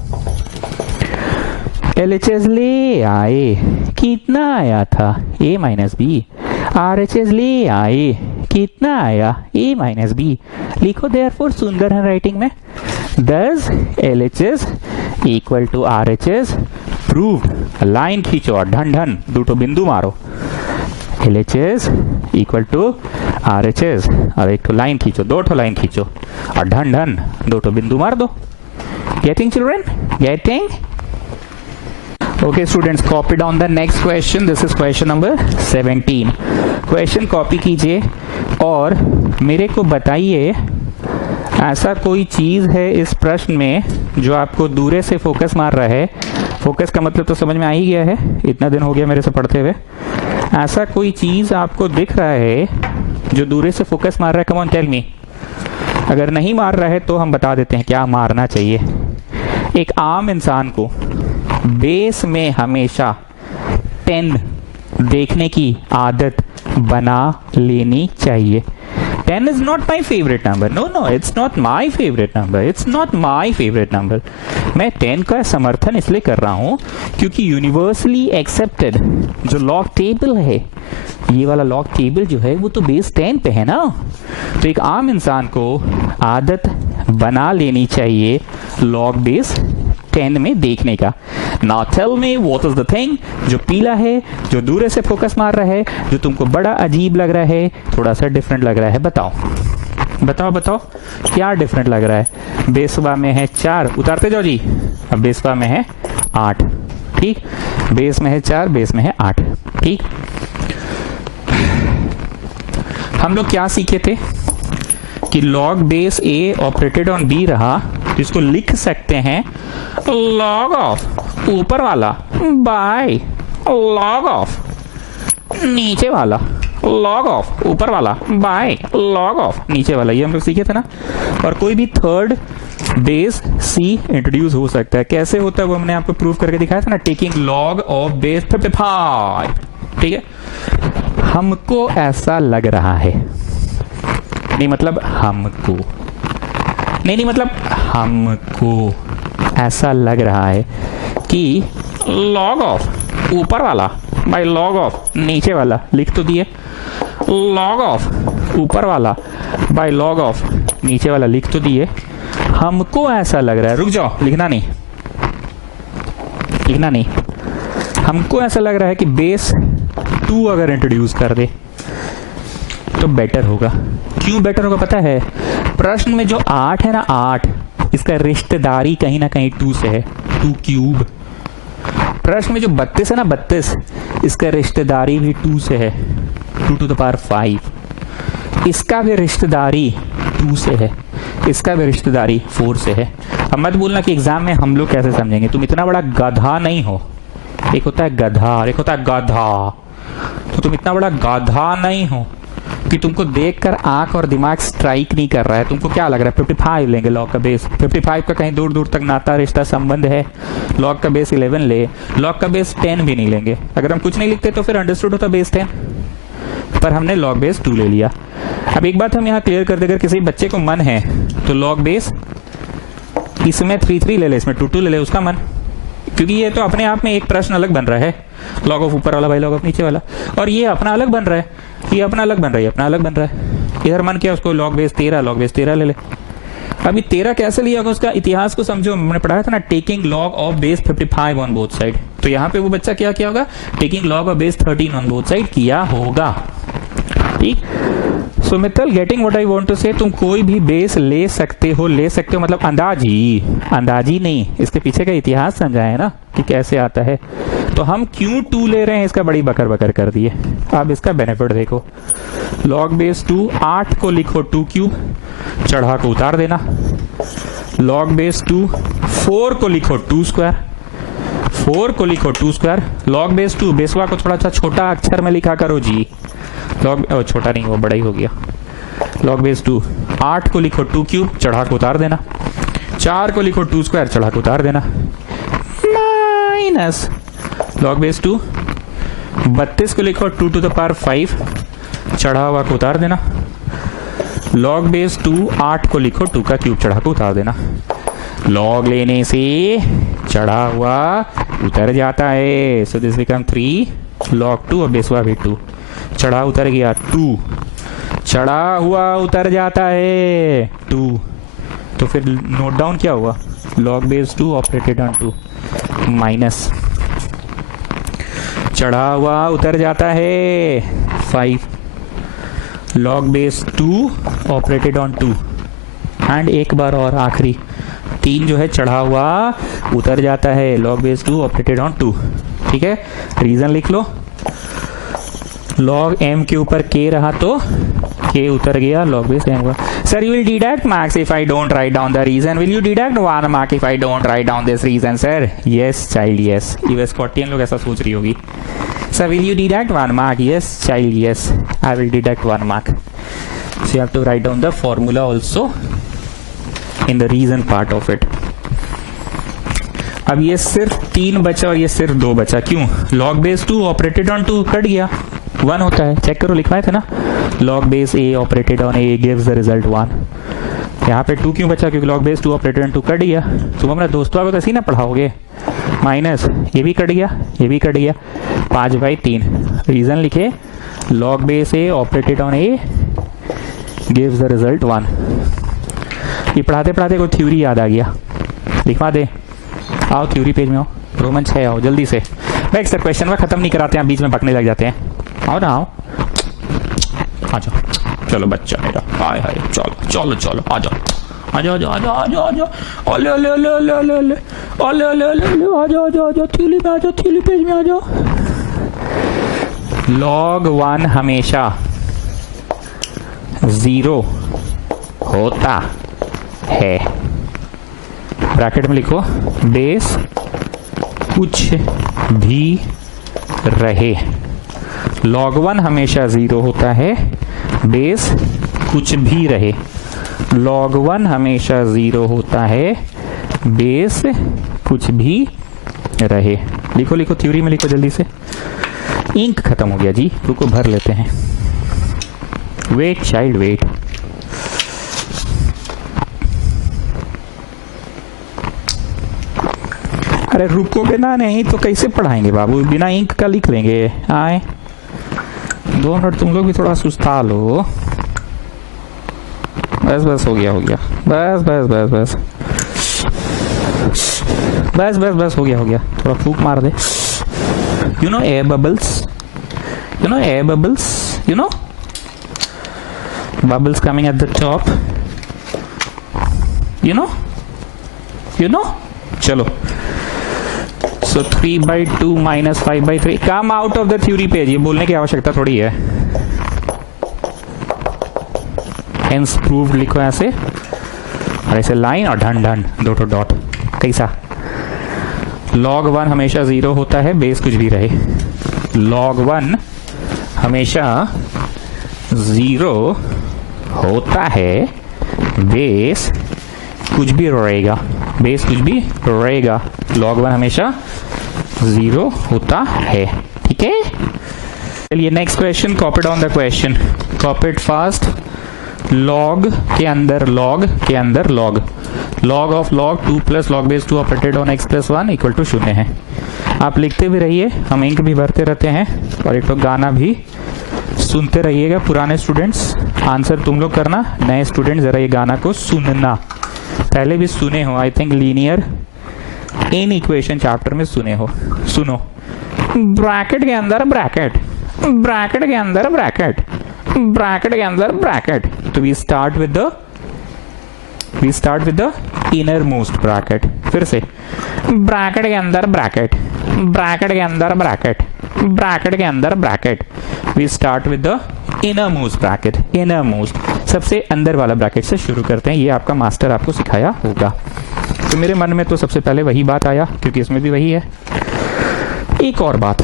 LHS ले आए, कितना आया था, a माइनस बी। RHS ले आए, कितना आया, a माइनस बी। लिखो देयरफॉर सुंदर है राइटिंग में, thus LHS equal to RHS proved. Line खींचो और ढन ढन दो बिंदु मारो, LHS इक्वल टू RHS, और एक लाइन खींचो, 2 लाइन खींचो और ढन ढन 2 बिंदु मार दो। Getting children, getting? Okay students, copy down the next question. This is question number 17. Question copy कीजिए और मेरे को बताइए, ऐसा कोई चीज है इस प्रश्न में जो आपको दूरे से फोकस मार रहा है। फोकस का मतलब तो समझ में आ ही गया है, इतना दिन हो गया मेरे से पढ़ते हुए। ऐसा कोई चीज आपको दिख रहा है जो दूरे से फोकस मार रहा है, कम ऑन टेल मी। अगर नहीं मार रहा है तो हम बता देते हैं क्या मारना चाहिए। एक आम इंसान को बेस में हमेशा 10 देखने की आदत बना लेनी चाहिए। 10 is not my favorite number. No, it's not my favorite number. It's not my favorite number. मैं 10 का समर्थन इसलिए कर रहा हूं क्योंकि यूनिवर्सली एक्सेप्टेड जो लॉग टेबल है, ये वाला लॉग टेबल जो है वो तो बेस 10 पे है ना। तो एक आम इंसान को आदत बना लेनी चाहिए लॉग बेस 10 में देखने का। Now tell me what is the thing जो पीला है, जो दूर से फोकस मार रहा है, जो तुमको बड़ा अजीब लग रहा है, थोड़ा सा डिफरेंट लग रहा है, बताओ बताओ बताओ क्या डिफरेंट लग रहा है। बेसवा में है 4, उतारते जाओ जी, अब बेसवा में है 8, ठीक। बेस में है 4, बेस में है 8, ठीक। हम लोग क्या सीखे थे कि log base a operated on b रहा, इसको लिख सकते हैं लॉग ऑफ ऊपर वाला बाय लॉग ऑफ नीचे वाला, लॉग ऑफ ऊपर वाला बाय लॉग ऑफ नीचे वाला, ये हम लोग सीखे थे ना। और कोई भी थर्ड बेस c इंट्रोड्यूस हो सकता है। कैसे होता है वो हमने आपको प्रूव करके दिखाया था ना, टेकिंग लॉग ऑफ बेस 55, ठीक है। हमको ऐसा लग रहा है, नहीं मतलब हमको, नहीं मतलब हमको ऐसा लग रहा है कि लॉग ऑफ ऊपर वाला बाय लॉग ऑफ नीचे वाला, लिख तो दिए, लॉग ऑफ ऊपर वाला बाय लॉग ऑफ नीचे वाला लिख तो दिए। हमको ऐसा लग रहा है, रुक जाओ, लिखना नहीं, हमको ऐसा लग रहा है कि बेस 2 अगर इंट्रोड्यूस कर दे तो बेटर होगा। क्यों बेटर होगा पता है? प्रश्न में जो 8 है ना, 8, इसका रिश्तेदारी कहीं ना कहीं 2 से है, 2 क्यूब। प्रश्न में जो 32 है ना, 32, इसका रिश्तेदारी भी 2 से है, 2 to the power 5। इसका भी रिश्तेदारी 2 से है, इसका भी रिश्तेदारी 4 से है। अब मत बोलना कि एग्जाम में हम लोग कैसे समझेंगे, तुम इतना बड़ा गधा नहीं हो। एक होता है गधा और एक होता है गाधा, तो तुम इतना बड़ा गाधा नहीं हो कि तुमको देखकर आंख और दिमाग स्ट्राइक नहीं कर रहा है। तुमको क्या लग रहा है 55 लेंगे लॉग का बेस, 55 का कहीं दूर दूर तक नाता रिश्ता संबंध है, लॉग का बेस 11 ले, लॉग का बेस 10 भी नहीं लेंगे। अगर हम कुछ नहीं लिखते तो फिर अंडरस्टूड होता बेस 10, पर हमने लॉग बेस 2 ले लिया। अब एक बात हम यहाँ क्लियर कर दे, अगर किसी बच्चे को मन है तो लॉग बेस इसमें 3 ले ले, इसमें 2 ले ले, उसका मन, क्योंकि ये तो अपने आप में एक प्रश्न अलग बन रहा है, लॉग ऑफ ऊपर वाला भाई लॉग ऑफ नीचे वाला, और ये अपना अलग बन रहा है, ये अपना अलग बन रहा है, ये अपना अलग बन रहा है। इधर मन किया उसको लॉग बेस 13 ले ले। अभी 13 कैसे लिया होगा, उसका इतिहास को समझो, हमने पढ़ाया था ना, taking log of base 55 on both side. तो यहाँ पे वो बच्चा क्या किया होगा, taking log of base 13 on both side किया होगा। ठीक, so Mittal, getting what I want to say, तुम कोई भी बेस ले सकते हो मतलब अंदाजी नहीं, इसके पीछे का इतिहास समझाए ना कि कैसे आता है। तो हम क्यों 2 ले रहे हैं, इसका बड़ी बकर कर दिए। अब इसका बेनिफिट देखो, लॉग बेस 2, 8 को लिखो 2 क्यूब, चढ़ा को उतार देना। लॉग बेस 2, 4 को लिखो 2 स्क्वायर, 4 को लिखो 2 स्क्वायर। लॉग बेस 2, बेसवा को थोड़ा सा छोटा अक्षर में लिखा करो जी, लॉग छोटा नहीं, वो बड़ा ही हो गया। लॉग बेस 2, 8 को लिखो 2 क्यूब, चढ़ा को उतार देना। 4 को लिखो 2 स्क्वायर, चढ़ा को उतार देना, माइनस लॉग बेस 2, 32 को लिखो 2 to the power 5, चढ़ा हुआ को उतार देना। लॉग बेस 2, 8 को लिखो 2 का क्यूब, चढ़ा को उतार देना। लॉग लेने से चढ़ा हुआ उतर जाता है, सो दिस बिकम 3 log 2 और बेसवा भी 2, चढ़ा उतर गया 2, चढ़ा हुआ उतर जाता है 2। तो फिर नोट डाउन क्या हुआ, log base 2 operated on 2 minus, चढ़ा हुआ उतर जाता है 5, log base 2 operated on 2, and एक बार और आखिरी 3 जो है चढ़ा हुआ उतर जाता है, log बेस 2 ऑपरेटेड ऑन 2। ठीक है, रीजन लिख लो, log m के ऊपर k रहा तो k उतर गया, log बेस m हुआ। Sir you will deduct marks if I don't write down the reason, will you deduct 1 mark if I don't write down this reason? Sir yes child yes, यूएस स्कॉटियन लोग ऐसा सोच रही होगी। Sir will you deduct 1 mark? Yes child yes, I will deduct 1 mark. So you have to write down the formula also in the reason part of it. अब ये सिर्फ 3 बचा और ये सिर्फ 2 बचा, क्यों? log base 2 operated on 2 cut गया, 1 होता है, चेक करो, लिखवाए थे ना, log base a operated on a gives the result 1। यहाँ पे 2 क्यों बचा, क्योंकि log base 2 operated on 2 cut गया। तुम अपने दोस्तों को तो ऐसे ही ना पढ़ाओगे, माइनस ये भी कट गया, ये भी कट गया, 5/3। रीजन लिखे, log base a operated on a gives the result 1। ये पढ़ाते पढ़ाते कोई थ्योरी याद आ गया, लिखवा दे, आओ थ्योरी पेज में आओ, रोमन 6 आओ जल्दी से। बैक सर क्वेश्चन में खत्म नहीं कराते हैं, बीच में बकने लग जाते हैं, आओ ना आओ, आ जाओ, चलो बच्चा मेरा, हाय हाय, चलो चलो चलो, आ जाओ आ जाओ आ जाओ आ जाओ आ जाओ आ जाओ, ओले ओले ओले ओले ओले ओले ओले ओले ओले ओले, आ जाओ आ जाओ आ जाओ, थ्योरी में आ जाओ, थ्योरी पेज में आ जाओ। log 1 हमेशा 0 होता है, ब्रैकेट में लिखो, बेस कुछ भी रहे, log 1 हमेशा 0 होता है, बेस कुछ भी रहे, log 1 हमेशा 0 होता है, बेस कुछ भी रहे। लिखो लिखो, थ्योरी में लिखो जल्दी से। इंक खत्म हो गया जी, रुको भर लेते हैं, वेट चाइल्ड वेट। अरे रुकोगे ना नहीं तो कैसे पढ़ाएंगे बाबू, बिना इंक का लिख लेंगे। आए 2 मिनट तुम लोग भी थोड़ा सुस्ता लो, बस बस, हो गया हो गया, बस बस बस बस बस बस बस, हो गया हो गया, थोड़ा फूक मार दे। You know air bubbles, you know air bubbles, you know bubbles coming at the top, you know chalo, so 3/2 minus 5/3 come out of the theory page। ये बोलने की आवश्यकता थोड़ी है, hence proved लिखो ऐसे, और ऐसे लाइन और ढन ढन दो डॉट। कैसा? log 1 हमेशा 0 होता है, बेस कुछ भी रहे। log 1 हमेशा 0 होता है, बेस कुछ भी रहेगा, बेस कुछ भी रहेगा। log 1 हमेशा 0 होता है, ठीक है। चलिए next question, copy down the question, copy it fast. log के अंदर log के अंदर log, log of log 2 plus log base 2 operated on x plus 1 equal to 0 है। आप लिखते भी रहिए, हम इंक भी भरते रहते हैं, और एक तो गाना भी सुनते रहिएगा। पुराने स्टूडेंट्स आंसर तुम लोग करना, नए स्टूडेंट जरा ये गाना को सुनना। पहले भी सुने हो, I think linear in equation chapter में सुने हो। सुनो, ब्रैकेट के अंदर ब्रैकेट, ब्रैकेट के अंदर ब्रैकेट, ब्रैकेट के अंदर ब्रैकेट। तो we start with the innermost bracket. फिर से, ब्रैकेट के अंदर ब्रैकेट, ब्रैकेट के अंदर ब्रैकेट, ब्रैकेट के अंदर ब्रैकेट। We start with the innermost bracket, innermost, सबसे अंदर वाला ब्रैकेट से शुरू करते हैं। ये आपका मास्टर आपको सिखाया होगा। तो मेरे मन में तो सबसे पहले वही बात आया, क्योंकि इसमें भी वही है। एक और बात,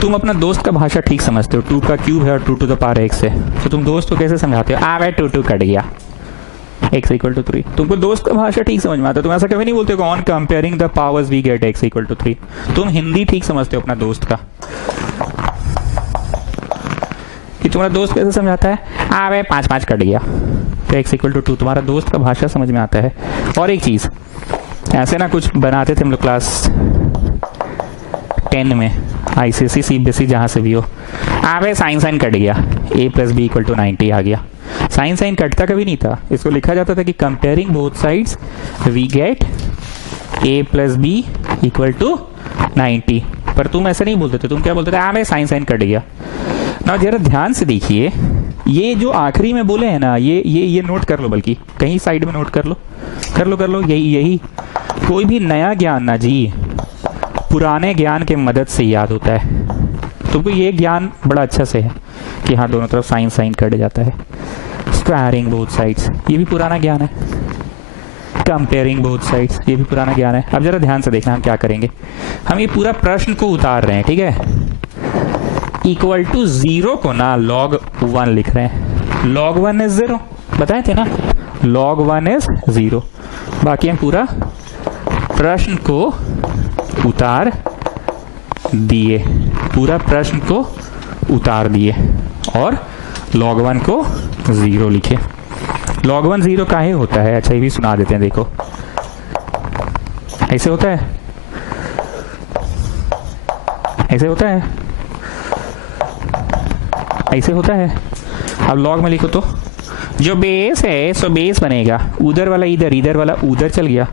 तुम अपना दोस्त का भाषा ठीक समझते हो, 2 का क्यूब है और 2 टू द पावर x है, तो तुम दोस्त को कैसे समझाते हो? आवे 2 कट गया, x इक्वल टू 3। तुमको दोस्त का भाषा ठीक समझ में आता है, तुम ऐसा कभी नहीं बोलते on comparing the powers we get x equal to 3। तुम हिंदी ठीक समझते हो अपना दोस्त का, कि तुम्हारा दोस्त कैसे समझाता है? आवे 5 कट गया, तो x इक्वल टू 2, तुम्हारा दोस्त का भाषा समझ में आता है। और एक चीज, ऐसे ना कुछ बनाते थे हम लोग क्लास 10 में, ICSE CBSE जहां से भी हो, आवे साइन कट गया, a plus b equal to 90 आ गया। साइन कटता कभी नहीं था, इसको लिखा जाता था कि comparing both sides we get a plus b equal to 90। पर तुम ऐसा नहीं बोलते थे, तुम क्या बोलते थे? आवे साइन कट गया। ना जरा ध्यान से देखिए, ये जो आखिरी में बोले हैं ना, ये नोट कर लो, बल्कि कहीं साइड में नोट कर लो, यही कोई भी नया ज्ञान ना जी, पुराने ज्ञान के मदद से याद होता है। तुमको ये ज्ञान बड़ा अच्छा से है कि हाँ दोनों तरफ साइन कट जाता है। स्क्वायरिंग बोथ साइड्स, ये भी पुराना ज्ञान है। कंपेयरिंग बोथ साइड्स, ये भी पुराना ज्ञान है। अब जरा ध्यान से देखना हम क्या करेंगे। हम ये पूरा प्रश्न को उतार रहे हैं, ठीक है। इक्वल टू 0 को ना log 1 लिख रहे हैं। log 1 इज 0, बताए थे ना, log 1 इज 0। बाकी हम पूरा प्रश्न को उतार दिए, पूरा प्रश्न को उतार दिए और log 1 को 0 लिखे। log 1 0 काहे होता है? अच्छा, ये भी सुना देते हैं, देखो ऐसे होता है, ऐसे होता है, ऐसे होता है। अब log में लिखो तो जो बेस है सो बेस बनेगा, उधर वाला इधर, इधर वाला उधर चल गया।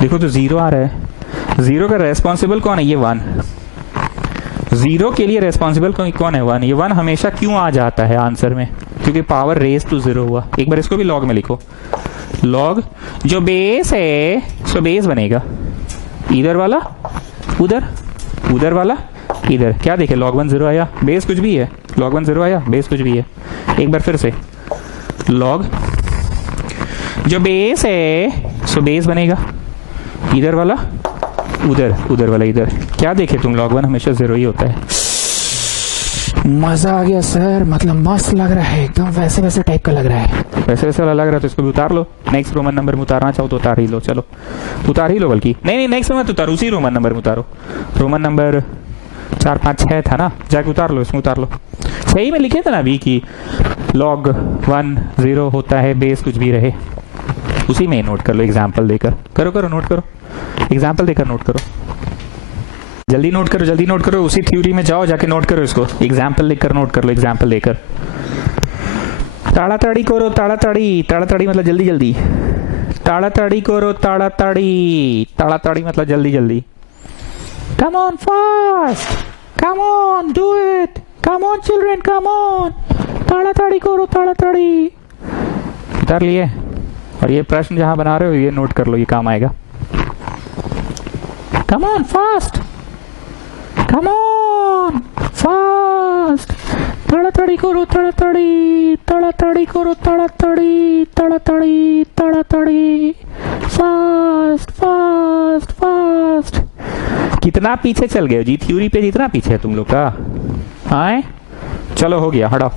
देखो तो 0 आ रहा है। 0 का रेस्पॉन्सिबल कौन है? ये 1। 0 के लिए रेस्पॉन्सिबल कौन है? 1। ये 1 हमेशा क्यों आ जाता है आंसर में? क्योंकि पावर रेज टू 0 हुआ। एक बार इसको भी log में लिखो, log जो बेस है सो बेस बनेगा, इधर वाला उधर, उधर वाला इधर। क्या देखे? log 1 0 आया, बेस कुछ भी है, log 1 0 आया, बेस कुछ भी है। एक बार फिर से, log जो बेस है सो बेस बनेगा, इधर वाला उधर, उधर वाला इधर। क्या देखे तुम? log 1 हमेशा 0 ही होता है। मजा आ गया सर, मतलब मस्त लग रहा है, एकदम वैसे वैसे टाइप का लग रहा है। वैसे वैसे वाला लग रहा है तो इसको भी उतार लो। नेक्स्ट रोमन नंबर में उतारना चाहो तो उतार ही लो, चलो उतार ही लो। बल्कि नहीं, नेक्स्ट में मत उतारो, उसी रोमन नंबर में उतारो। रोमन नंबर 4 5 6 था ना, जाके उतार लो, इसमें उतार लो। सही में लिखे थे ना अभी कि log 1 0 होता है, बेस कुछ भी रहे, उसी में नोट कर लो। एग्जाम्पल देकर करो, नोट करो, एग्जाम्पल देकर नोट करो, जल्दी नोट करो, जल्दी नोट करो। उसी थ्योरी में जाओ, जाके नोट करो इसको, एग्जाम्पल लिखकर नोट कर लो, एग्जाम्पल देकर। ताड़ाताड़ी करो, ताड़ाताड़ी, ताड़ाताड़ी मतलब जल्दी जल्दी, ताड़ाताड़ी करो, ताड़ाताड़ी, ताड़ाताड़ी मतलब जल्दी जल्दी। Come on fast, come on do it, come on children, come on, ताड़ाताड़ी करो, ताड़ाताड़ी। उतार लिए? और ये प्रश्न जहां बना रहे हो ये नोट कर लो, ये काम आएगा। Come on fast, come on fast, ताड़ाताड़ी करो, ताड़ाताड़ी, ताड़ाताड़ी करो, ताड़ाताड़ी, ताड़ाताड़ी, ताड़ाताड़ी, फास्ट फास्ट फास्ट। कितना पीछे चल गए जी? थ्योरी पे जितना पीछे है तुम लोग का। आए चलो हो गया, हटाओ।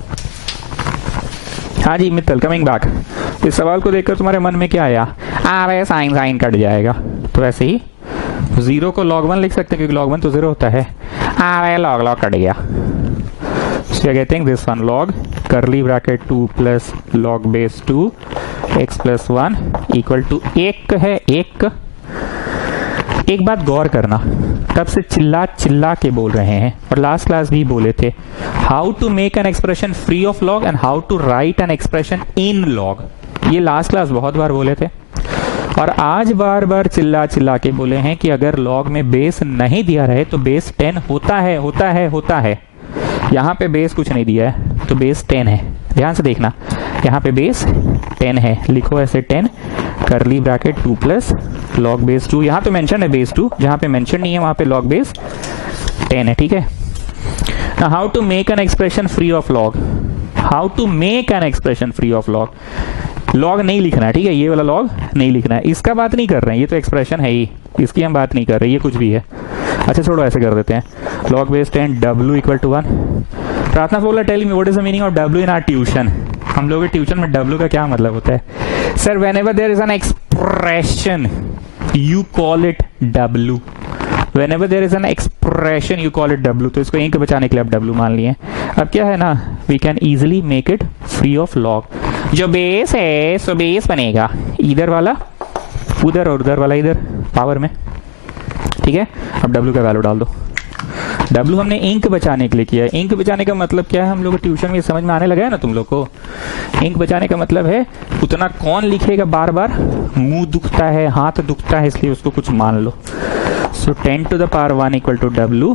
हाँ जी मित्तल, कमिंग बैक। इस सवाल को देखकर तुम्हारे मन में क्या आया? अरे साइन साइन कट जाएगा, तो ऐसे ही जीरो को log 1 लिख सकते हैं क्योंकि log 1 तो जीरो होता है। अरे log log कट गया। So you're getting this one log curly bracket 2 plus log base 2 x plus 1 equal to 1 है 1। एक बात गौर करना, तब से चिल्ला चिल्ला के बोल रहे हैं और लास्ट क्लास भी बोले थे how to make an expression free of log and how to write an expression in log. ये लास्ट क्लास बहुत बार बोले थे और आज बार बार चिल्ला चिल्ला के बोले हैं कि अगर लॉग में बेस नहीं दिया रहे तो बेस 10 होता है, होता है, होता है। यहाँ पे बेस कुछ नहीं दिया है तो बेस 10 है। ध्यान से देखना, यहाँ पे बेस 10 है, लिखो ऐसे 10 करली ब्रैकेट 2 प्लस लॉग बेस 2। यहाँ तो मेंशन है बेस 2, जहाँ पे मेंशन नहीं है वहाँ पे लॉग बेस 10 है, ठीक है। Now how to make an expression free of log? How to make an expression free of log? Log नहीं लिखना है, ठीक है, ये वाला लॉग नहीं लिखना है, इसका बात नहीं कर रहे हैं, ये तो एक्सप्रेशन है ही, इसकी हम बात नहीं कर रहे, ये कुछ भी है। अच्छा छोड़ो, ऐसे कर देते हैं log base 10 w equal to 1। Prarthana बोला tell me what is the meaning of w in our tuition. हम लोग के ट्यूशन में w का क्या मतलब होता है? Sir whenever there is an expression you call it w। Whenever there is an expression you call it w। तो इसको इंक बचाने के लिए आप w मान लिए। अब क्या है ना, we can easily make it free of log। जो बेस है सो बेस बनेगा इधर वाला उधर और उधर वाला इधर पावर में, ठीक है। अब w का वैल्यू डाल दो। w हमने इंक बचाने के लिए किया है। इंक बचाने का मतलब क्या है, हम लोग ट्यूशन में समझ में आने लगा है ना तुम लोग को। इंक बचाने का मतलब है उतना कौन लिखेगा बार बार, मुंह दुखता है, हाथ दुखता है, इसलिए उसको कुछ मान लो। So 10 to the power 1 equal to w,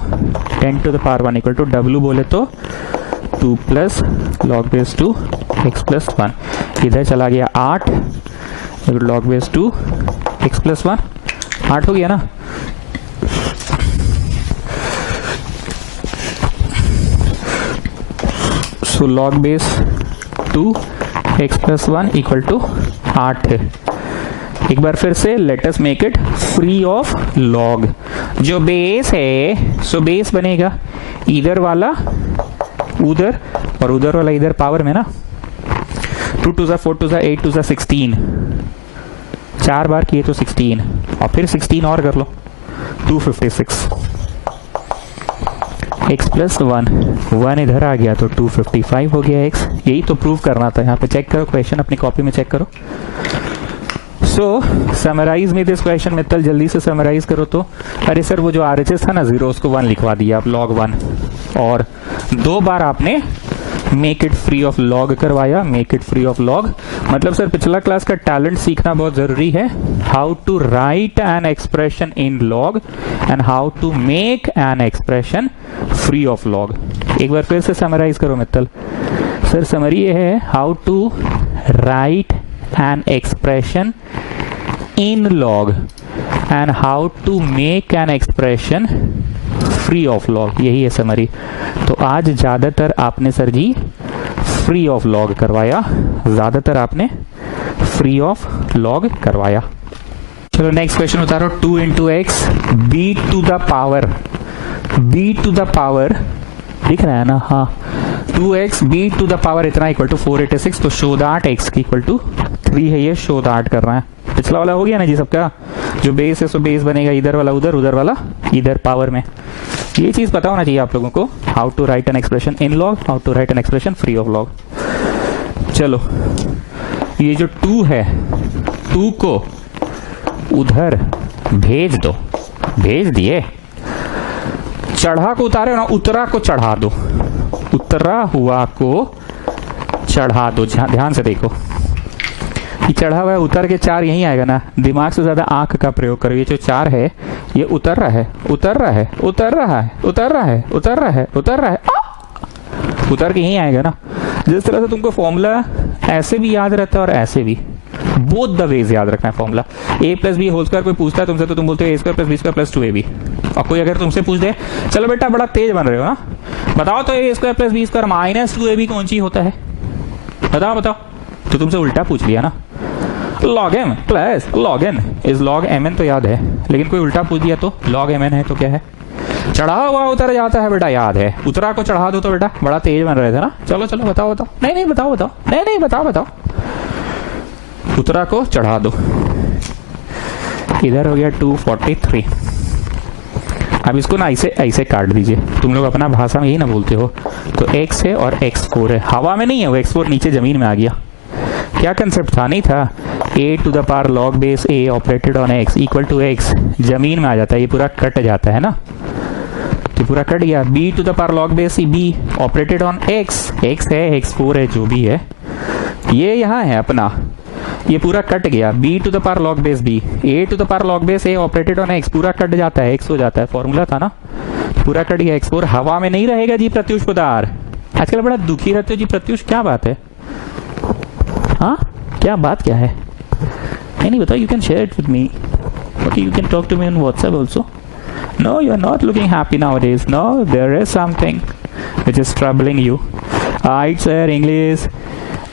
10 to the power 1 equal to w बोले तो 2 plus log base 2 x plus 1। इधर चला गया 8 लॉग बेस 2 x प्लस 1, 8 हो गया ना। So log base 2 x plus 1 equal to 8 है। एक बार फिर से let us make it free of log. जो बेस है सो बेस बनेगा इधर वाला उधर और उधर वाला इधर पावर में ना। 2 2 4 2 8 2 16, 4 बार किए तो 16 और फिर 16 और कर लो 256। x प्लस 1 इधर आ गया तो 255 हो गया x। यही तो प्रूव करना था। यहाँ पे चेक करो क्वेश्चन, अपनी कॉपी में चेक करो। सो समराइज में दिस क्वेश्चन मित्तल, जल्दी से समराइज करो तो। अरे सर वो जो RHS था ना 0 उसको 1 लिखवा दिया आप log 1 और 2 बार आपने make it free of log करवाया। Make it free of log मतलब सर पिछला क्लास का टैलेंट सीखना बहुत जरूरी है। How to write an expression in log and how to make an expression free of log. एक बार फिर से समराइज करो मित्तल। सर समरी ये है how to write an expression in log and how to make an expression free of log, यही है समरी। तो आज ज्यादातर आपने sir ji free of log करवाया, ज्यादातर आपने फ्री ऑफ लॉग करवाया। चलो नेक्स्ट क्वेश्चन उतारो। 2 into x b to the power दिख रहा है ना, हाँ 2x b to the power इतना इक्वल टू 486। तो शो दैट x की इक्वल टू 3 है, ये शो दैट कर रहा है। पिछला वाला हो गया ना जी सबका। जो बेस है सो बेस बनेगा इधर वाला उधर, उधर वाला इधर पावर में। ये चीज पता होना चाहिए आप लोगों को, how to write an expression in log, how to write an expression free of log. चलो ये जो 2 है 2 को उधर भेज दो, भेज दिए। चढ़ा को उतारे ना, उतरा को चढ़ा दो, उतरा हुआ को चढ़ा दो। ध्यान से देखो, ये चढ़ा हुआ है, उतर के 4 यहीं आएगा ना। दिमाग से ज्यादा आंख का प्रयोग करो। ये जो 4 है ये उतर रहा है, उतर रहा है, उतर रहा है, उतर रहा है, उतर रहा है, उतर रहा है, उतर के यहीं आएगा ना। जिस तरह से तुमको फॉर्मूला ऐसे भी याद रहता है और ऐसे भी, बोथ द वेज याद रखना है formula. a plus b whole square कोई पूछता है तुमसे तो तुम बोलते हो a square plus b square plus 2ab। और कोई अगर तुमसे पूछ दे, चलो बेटा बड़ा तेज बन रहे हो ना, बताओ तो a square plus b square minus 2ab कौन सी होता है, बताओ बताओ। तो तुमसे उल्टा पूछ लिया ना। log m plus log n is log mn तो याद है, लेकिन कोई उल्टा पूछ दिया तो log mn है तो क्या है, चढ़ा हुआ उतर जाता है बेटा, याद है। उतरा को चढ़ा दो तो बेटा बड़ा तेज बन रहे थे ना। चलो चलो बताओ बताओ, नहीं नहीं बताओ बताओ, नहीं नहीं बताओ बताओ। उतरा को चढ़ा दो। इधर हो गया 243। अब इसको ना ऐसे ऐसे काट दीजिए। तुम लोग अपना भाषा में यही ना बोलते हो। तो x है और x4 है, हवा में नहीं है वो, x4 नीचे जमीन में आ गया। क्या कंसेप्ट था, नहीं था, a to the power log base a operated on x equal to x, जमीन में आ जाता है, ये पूरा कट जाता है ना, तो पूरा कट गया। b to the power log base b operated on x, x है x4 है जो भी है, ये यहाँ है अपना, ये पूरा कट गया। b to the power log base b, a to the power log base a operated on x, पूरा कट जाता है, x हो जाता है, फॉर्मूला था ना, पूरा कट गया। x4 हवा में नहीं रहेगा जी प्रत्युष पदार। आजकल बड़ा दुखी रहते हो जी प्रत्युष, क्या बात है, हाँ क्या बात क्या है, नहीं बताओ। You can share it with me, okay, you can talk to me on WhatsApp also. No you are not looking happy nowadays, no there is something which is troubling you. It's sir English,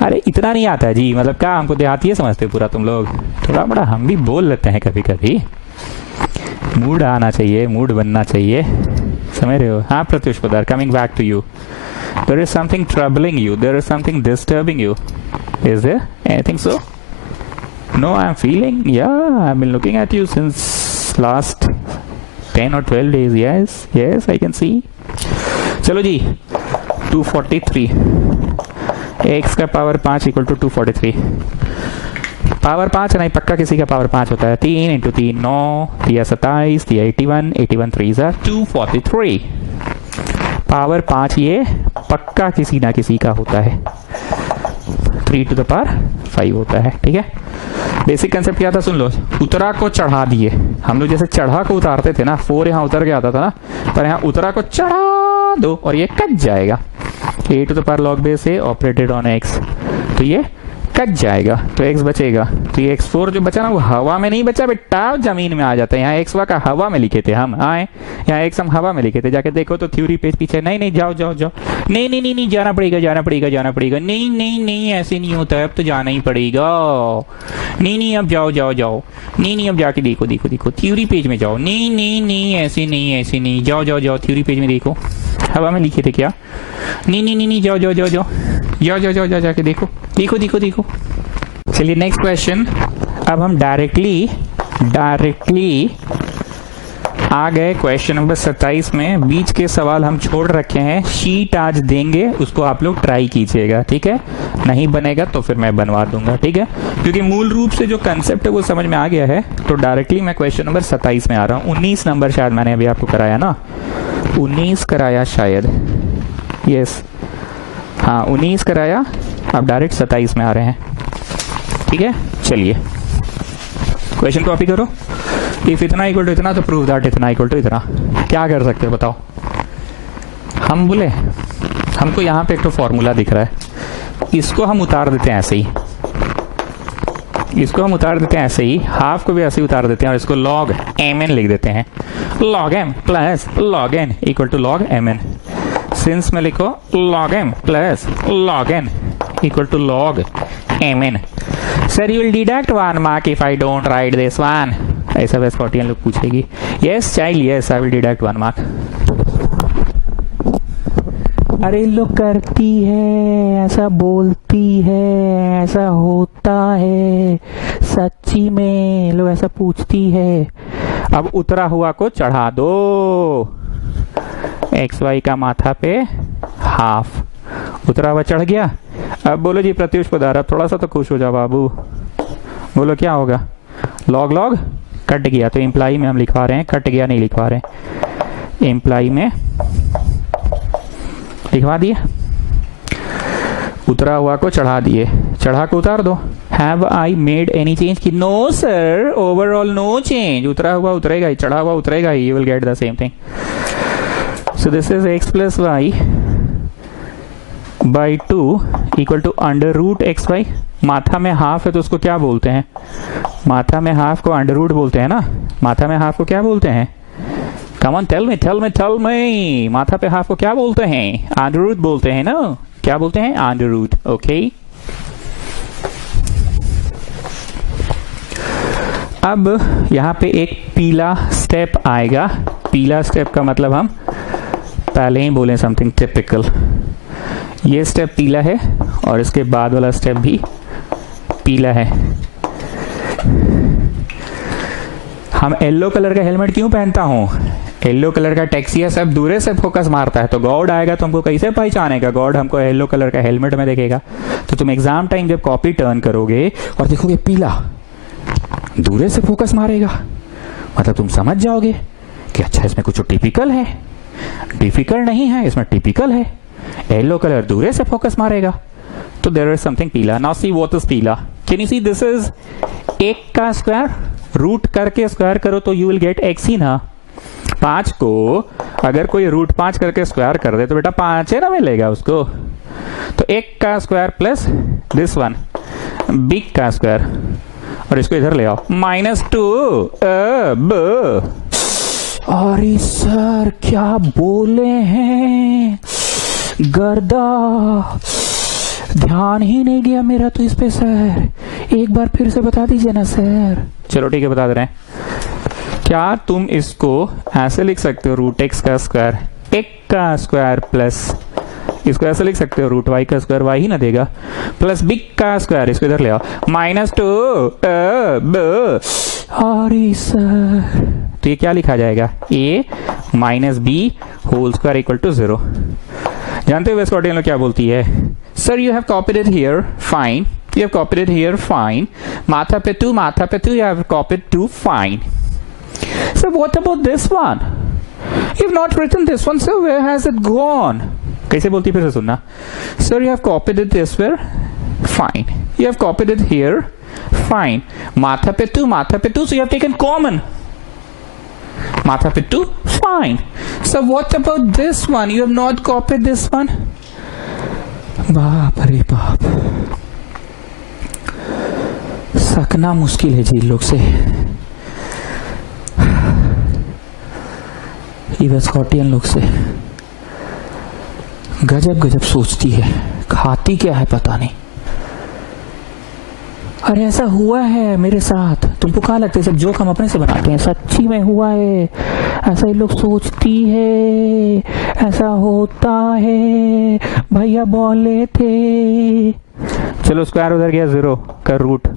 अरे इतना नहीं आता जी, मतलब क्या हमको देहाती समझते हो पूरा तुम लोग, थोड़ा बड़ा हम भी बोल लेते हैं कभी कभी। मूड आना चाहिए, मूड बनना चाहिए, समझ रहे हो। हाँ Pratyush Padar, coming back to you, there is something troubling you, there is something disturbing you, is there anything? So no, I'm feeling, yeah, I've been looking at you since last 10 or 12 days. Yes yes I can see. चलो जी 243, x का पावर 5 इक्वल टू 243। पावर 5 नहीं, पक्का किसी का पावर 5 होता है। 3 इंटू 3 9, 3 27, 3 81, 81 3 243। पावर 5 ये पक्का किसी ना किसी का होता है, 3 टू द पावर 5 होता है, ठीक है। बेसिक कंसेप्ट क्या था सुन लो, उतरा को चढ़ा दिए। हम लोग जैसे चढ़ा को उतारते थे ना, 4 यहाँ उतर के आता था ना, पर यहाँ उतरा को चढ़ा दो और ये कट जाएगा। a to the power log base a operated on x, तो ये कट जाएगा तो x बचेगा। तो ये x4 जो बचा ना वो हवा में नहीं बचा बेटा, जमीन में आ जाता है। यहाँ x का हवा में लिखे थे हम, आए यहाँ x हम हवा में लिखे थे, जाके देखो तो थ्योरी पेज पीछे। नहीं नहीं जाओ जाओ जाओ, नहीं नहीं नहीं नहीं जाना पड़ेगा जाना पड़ेगा जाना पड़ेगा, नहीं नहीं नहीं ऐसे नहीं होता है, अब तो जाना ही पड़ेगा। नहीं नहीं अब जाओ जाओ जाओ, नहीं नहीं अब जाके देखो देखो देखो थ्योरी पेज में जाओ, नहीं नहीं नहीं ऐसे नहीं, जाओ जाओ जाओ थ्योरी पेज में देखो, हवा में लिखे थे क्या, नहीं नहीं नहीं जाओ जाओ जाओ जाओ जाओ जाओ जाओ जाओ जाके देखो देखो देखो देखो। चलिए नेक्स्ट क्वेश्चन। अब हम डायरेक्टली आ गए क्वेश्चन नंबर 27 में। बीच के सवाल हम छोड़ रखे हैं, शीट आज देंगे, उसको आप लोग ट्राई कीजिएगा, ठीक है। नहीं बनेगा तो फिर मैं बनवा दूंगा, ठीक है, क्योंकि मूल रूप से जो कंसेप्ट है वो समझ में आ गया है। तो डायरेक्टली मैं क्वेश्चन नंबर 27 में आ रहा हूँ। 19 नंबर शायद मैंने अभी आपको कराया ना, 19 कराया शायद, यस हाँ 19 कराया। अब डायरेक्ट 27 में आ रहे हैं, ठीक है। चलिए क्वेश्चन कॉपी करो। इफ इतना इक्वल टू इतना तो प्रूव दैट इतना इक्वल टू इतना। क्या कर सकते हो बताओ। हम बोले हमको यहाँ पे एक तो फॉर्मूला दिख रहा है, इसको हम उतार देते हैं ऐसे ही, इसको हम उतार देते हैं ऐसे ही, हाफ को भी ऐसे ही उतार देते हैं और इसको log mn लिख देते हैं। log m plus log n equal to log mn। Since में लिखो log m plus log n equal to log mn। Sir you will deduct 1 mark if I don't write this one, ऐसा वैसे 40 लोग पूछेगी। Yes child yes I will deduct 1 mark. अरे लोग करती है ऐसा, बोलती है ऐसा, होता है सच्ची में, लोग ऐसा पूछती है। अब उतरा हुआ को चढ़ा दो, एक्स वाई का माथा पे हाफ, उतरा हुआ चढ़ गया। अब बोलो जी प्रत्युष पधार, अब थोड़ा सा तो खुश हो जाओ बाबू, बोलो क्या होगा। लॉग लॉग कट गया, तो इम्प्लाई में हम लिखवा रहे हैं, कट गया नहीं लिखवा रहे हैं, इम्प्लाई में लिखवा दिया। उतरा हुआ को चढ़ा दिए, चढ़ा को उतार दो। Have I made any change की no sir, overall no change. उतरा हुआ उतरेगा ही, चढ़ा हुआ उतरेगा ही, you will get the same thing. So this is x plus y by 2 equal to under root x y. माथा में हाफ है तो उसको क्या बोलते हैं? माथा में हाफ को अंडर रूट बोलते हैं ना। माथा में हाफ को क्या बोलते हैं? Come on tell me tell me tell me. माथा पे हाफ को क्या बोलते हैं? अंडर रूट बोलते हैं ना। क्या बोलते हैं? Under root. ओके, अब यहां पे एक पीला स्टेप आएगा। पीला स्टेप का मतलब हम पहले ही बोले समथिंग टिपिकल। ये स्टेप पीला है और इसके बाद वाला स्टेप भी पीला है। हम येलो कलर का हेलमेट क्यों पहनता हूं? येलो कलर का टैक्सी सब दूर से फोकस मारता है, तो गॉड आएगा तो हमको कैसे पहचानेगा? गॉड हमको येलो कलर का हेलमेट में देखेगा। तो तुम एग्जाम टाइम जब कॉपी टर्न करोगे और देखोगे पीला, दूर से फोकस मारेगा, मतलब तुम समझ जाओगे कि अच्छा इसमें कुछ टिपिकल है। डिफिकल्ट नहीं है, इसमें टिपिकल है। येलो कलर दूर से फोकस मारेगा, तो देयर इज समथिंग पीला। नाउ सी व्हाट इज पीला। Can you see this is 1 का स्क्वायर, रूट करके स्क्वायर करो तो यू विल गेट x ही ना। 5 को अगर कोई रूट 5 करके स्क्वायर कर दे तो बेटा 5 है ना मिलेगा उसको। तो 1 का square plus this one big का स्क्वायर, और इसको इधर ले आओ -2 अब। अरे सर क्या बोले हैं, गर्दा, ध्यान ही नहीं गया मेरा तो इस पे सर। एक बार फिर से बता दीजिए ना सर। चलो ठीक है, बता दे रहे हैं। क्या तुम इसको ऐसे लिख सकते हो? रूट एक्स का स्क्वायर 1 का स्क्वायर प्लस इसको ऐसे लिख सकते हो रूट वाई का स्क्वायर, वाई ही ना देगा, प्लस बिग का स्क्वायर, इसको इधर ले आओ -2 अब। अरे सर तो ये क्या लिखा जाएगा? a minus b whole square equal to 0। जानते हो वेस्कॉटियन लोग क्या बोलती है? Sir you have copied it here, fine. You have copied it here, fine. Matha pe 2, you have copied 2, fine. So what about this one? You've not written this one, so where has it gone? कैसे बोलती फिर से सुनना। Sir, you have copied it this way, fine. You have copied it here, fine. Matha pe 2, so you have taken common. Matha pe 2, fine. So what about this one? You have not copied this one. बाप रे बाप, सकना मुश्किल है जी लोग से। ये स्कॉटियन लोग से गजब गजब सोचती है, खाती क्या है पता नहीं। अरे ऐसा हुआ है मेरे साथ। तुमको क्या लगता है सब जोक हम अपने से बनाते हैं? सच्ची में हुआ है ऐसा। ये लोग सोचती है, ऐसा होता है, भैया बोले थे। चलो स्क्वायर उधर गया 0 का root,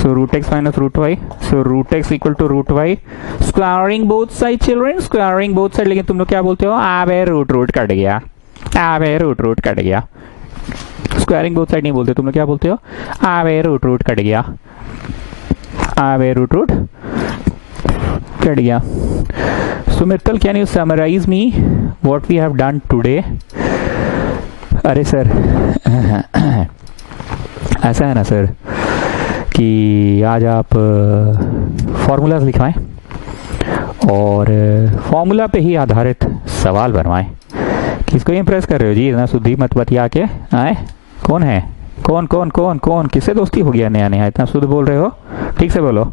so root x minus root y, so root x equal to root y, squaring both side children, squaring both side। लेकिन तुम लोग क्या बोलते हो? आबे रूट कट गया, आबे रूट कट गया। स्क्वायरिंग बोथ साइड नहीं बोलते, तुम लोग क्या बोलते हो? आबे रूट कट गया, आबे रूट कट गया। So Mittal, can you summarise me what we have done today? अरे सर ऐसा है ना सर कि आज आप फॉर्मूलाज लिखवाएं और फॉर्मूला पे ही आधारित सवाल बनवाएं। किसको इम्प्रेस कर रहे हो जी? इतना शुद्धि मत बतिया के आए। कौन है? कौन किससे दोस्ती हो गया नया नया? इतना शुद्ध बोल रहे हो, ठीक से बोलो।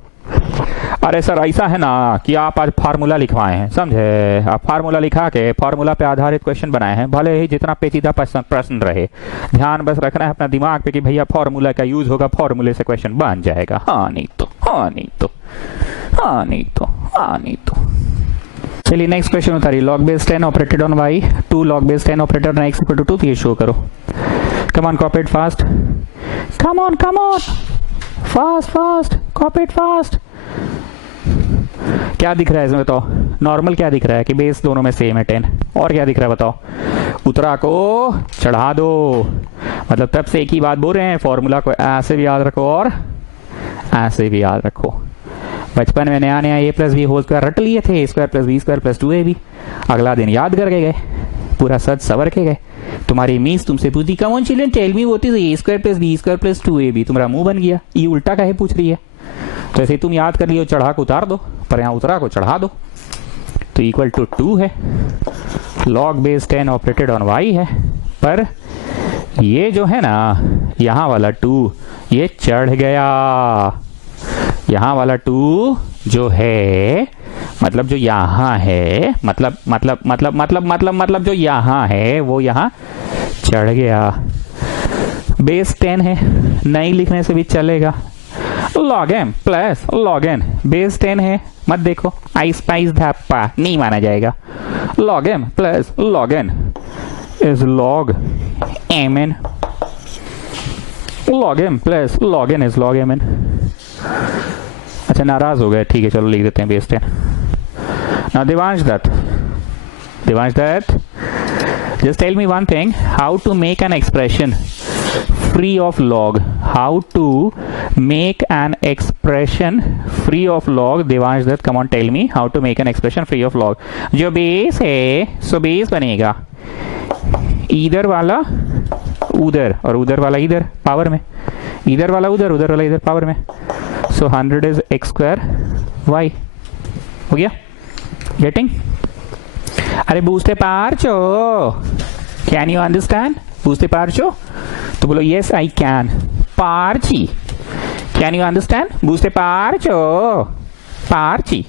अरे सर ऐसा है ना कि आप आज फार्मूला लिखवाए हैं, समझे? आप फार्मूला लिखा के फार्मूला पे आधारित क्वेश्चन बनाए हैं, भले ही जितना पेचीदा प्रश्न रहे, ध्यान बस रखना है अपना दिमाग पे कि भैया फार्मूला का यूज होगा, फार्मूले से क्वेश्चन बन जाएगा। हाँ नहीं तो चलिए नेक्स्ट क्वेश्चन उतारिए। log base 10 operated on y, 2 log base 10 operated on x equal to 2। ये शो करो। Come on, copy it fast, come on fast, copy it fast. क्या दिख रहा है इसमें बताओ? नॉर्मल क्या दिख रहा है कि बेस दोनों में सेम है 10, और क्या दिख रहा है बताओ? उतरा को चढ़ा दो, मतलब तब से एक ही बात बोल रहे हैं, फॉर्मूला को ऐसे भी याद रखो और ऐसे भी याद रखो। बचपन में नया a plus b whole square रट लिए थे, square plus b square plus 2ab। अगला दिन याद करके गए, पूरा सच सवर के गए। तुम्हारी मिस तुमसे पूछती come on children tell me what is a square plus b square plus 2ab, तुम्हारा मुंह बन गया, ये उल्टा काहे पूछ रही है। तो ऐसे तुम याद कर लियो, चढ़ा को उतार दो, पर यहाँ उतरा को चढ़ा दो, तो इक्वल टू 2 है। log base 10 operated on y है, पर ये जो है ना यहाँ वाला 2 ये चढ़ गया, यहाँ वाला 2 जो है मतलब जो यहाँ है मतलब जो यहाँ है वो यहाँ चढ़ गया। बेस 10 है, नहीं लिखने से भी चलेगा। log m plus log n, base 10 है, मत देखो आई स्पाइस धप्पा नहीं माना जाएगा। log m plus log n is log mn, log m plus log n is log mn। अच्छा नाराज हो गए, ठीक है चलो लिख देते हैं base 10। Now Devansh Dutt, just tell me one thing, how to make an expression free of log, how to make an expression free of log। Devansh Dutt, come on tell me how to make an expression free of log। जो बेस है सो बेस बनेगा इधर वाला उधर और उधर वाला इधर पावर में, इधर वाला उधर उधर वाला इधर पावर में, so 100 is x square y। हो गया गेटिंग? अरे बूझते पार्चो, कैन यू अंडरस्टैंड? बूझते पार्चो तो बोलो यस आई कैन। पार्ची, कैन यू अंडरस्टैंड? बूझते पार्चो, पार्ची,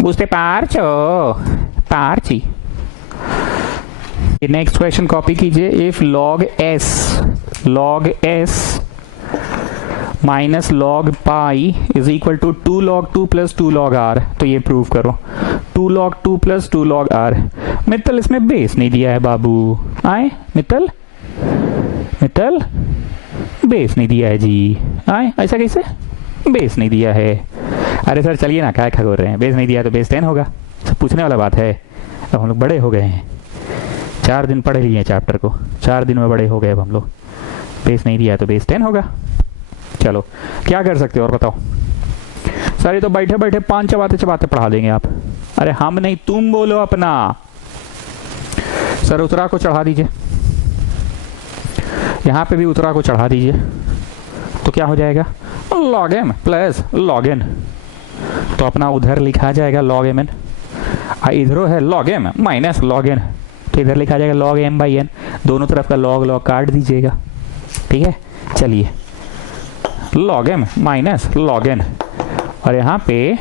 बूझते पार्चो, पार्ची। नेक्स्ट क्वेश्चन कॉपी कीजिए। If log s minus log pi is equal to 2 log 2 plus 2 log r, तो ये प्रूव करो। 2 log 2 plus 2 log r। Mittal इसमें बेस नहीं दिया है बाबू, आए मित्तल बेस नहीं दिया है जी, आए ऐसा कैसे बेस नहीं दिया है? अरे सर चलिए ना, क्या खगोर रहे हैं, बेस नहीं दिया तो बेस 10 होगा, सब पूछने वाला बात है। अब हम लोग बड़े हो गए हैं, 4 दिन पढ़ लिए चैप्टर को, 4 दिन में बड़े हो गए अब हम लोग। बेस नहीं दिया तो बेस 10 होगा। चलो क्या कर सकते हो और बताओ? सर ये तो बैठे बैठे 5 चबाते पढ़ा देंगे आप। अरे हम नहीं, तुम बोलो अपना। सर उतरा को चढ़ा दीजिए, यहां पे भी उतरा को चढ़ा दीजिए, तो क्या हो जाएगा? log m plus log n, तो अपना उधर लिखा जाएगा log mn, इधरों है log m minus log n, तो इधर लिखा जाएगा log m बाई n। दोनों तरफ का log काट दीजिएगा, ठीक है। चलिए log m minus log n, और यहाँ पे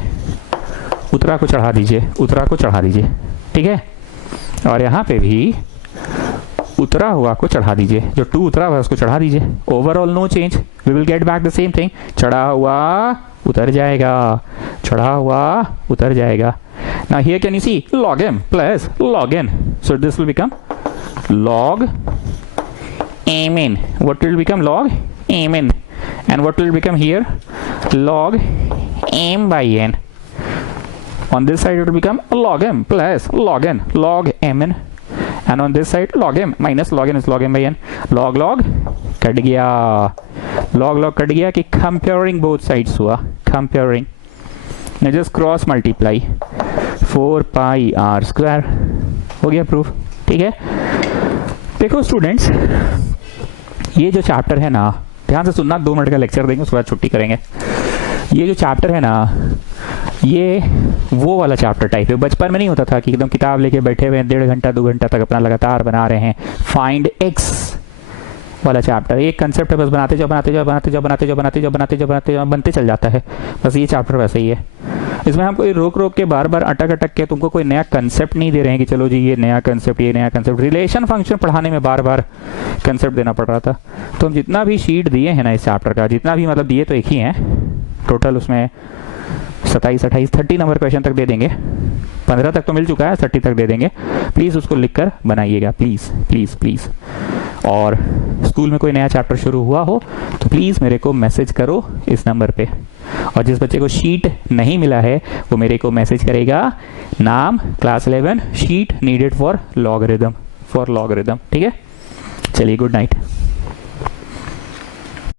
उतरा को चढ़ा दीजिए, उतरा को चढ़ा दीजिए, ठीक है। और यहाँ पे भी उतरा हुआ को चढ़ा दीजिए, जो 2 उतरा हुआ उसको चढ़ा दीजिए। Overall no change, we will get back the same thing. चढ़ा हुआ उतर जाएगा, चढ़ा हुआ उतर जाएगा। Now here can you see log m plus log n, so this will become log mn। What will become? log mn। and what will become here? log m by n। on this side it will become log m plus log n, log mn, and on this side log m minus log n is log m by n। log log cut गया, log log कट गया कि comparing both sides हुआ, comparing। now just cross multiply, 4 pi r square, हो गया प्रूफ, ठीक है। देखो स्टूडेंट्स, ये जो चैप्टर है ना, ध्यान से सुनना, 2 मिनट का लेक्चर देंगे उसके बाद छुट्टी करेंगे। ये जो चैप्टर है ना, ये वो वाला चैप्टर टाइप है। बचपन में नहीं होता था कि एकदम किताब लेके बैठे हुए 1.5 घंटा 2 घंटा तक अपना लगातार बना रहे हैं। फाइंड एक्स वाला चैप्टर, एक कंसेप्ट है, बस बनाते जाओ बनाते जाओ बनाते जाओ बनाते जाओ बनाते जाओ बनाते जाओ बनाते जाओ, बनते चल जाता है। बस ये चैप्टर वैसे ही है। इसमें हम कोई रोक रोक के बार बार अटक के तुमको कोई नया कंसेप्ट नहीं दे रहे हैं कि चलो जी ये नया कंसेप्ट, ये नया कंसेप्ट। रिलेशन फंक्शन पढ़ाने में बार बार कंसेप्ट देना पड़ रहा था। तो हम जितना भी शीट दिए हैं ना इस चैप्टर का, जितना भी मतलब दिए तो एक ही हैं टोटल, उसमें 27, 28, 30 नंबर क्वेश्चन तक दे देंगे। 15 तक तो मिल चुका है, 30 तक दे देंगे। प्लीज़ उसको लिखकर बनाइएगा, प्लीज़ प्लीज़ प्लीज़। और स्कूल में कोई नया चैप्टर शुरू हुआ हो तो प्लीज़ मेरे को मैसेज करो इस नंबर पे। और जिस बच्चे को शीट नहीं मिला है वो मेरे को मैसेज करेगा, नाम, class 11, sheet needed for logarithm, ठीक है। चलिए गुड नाइट।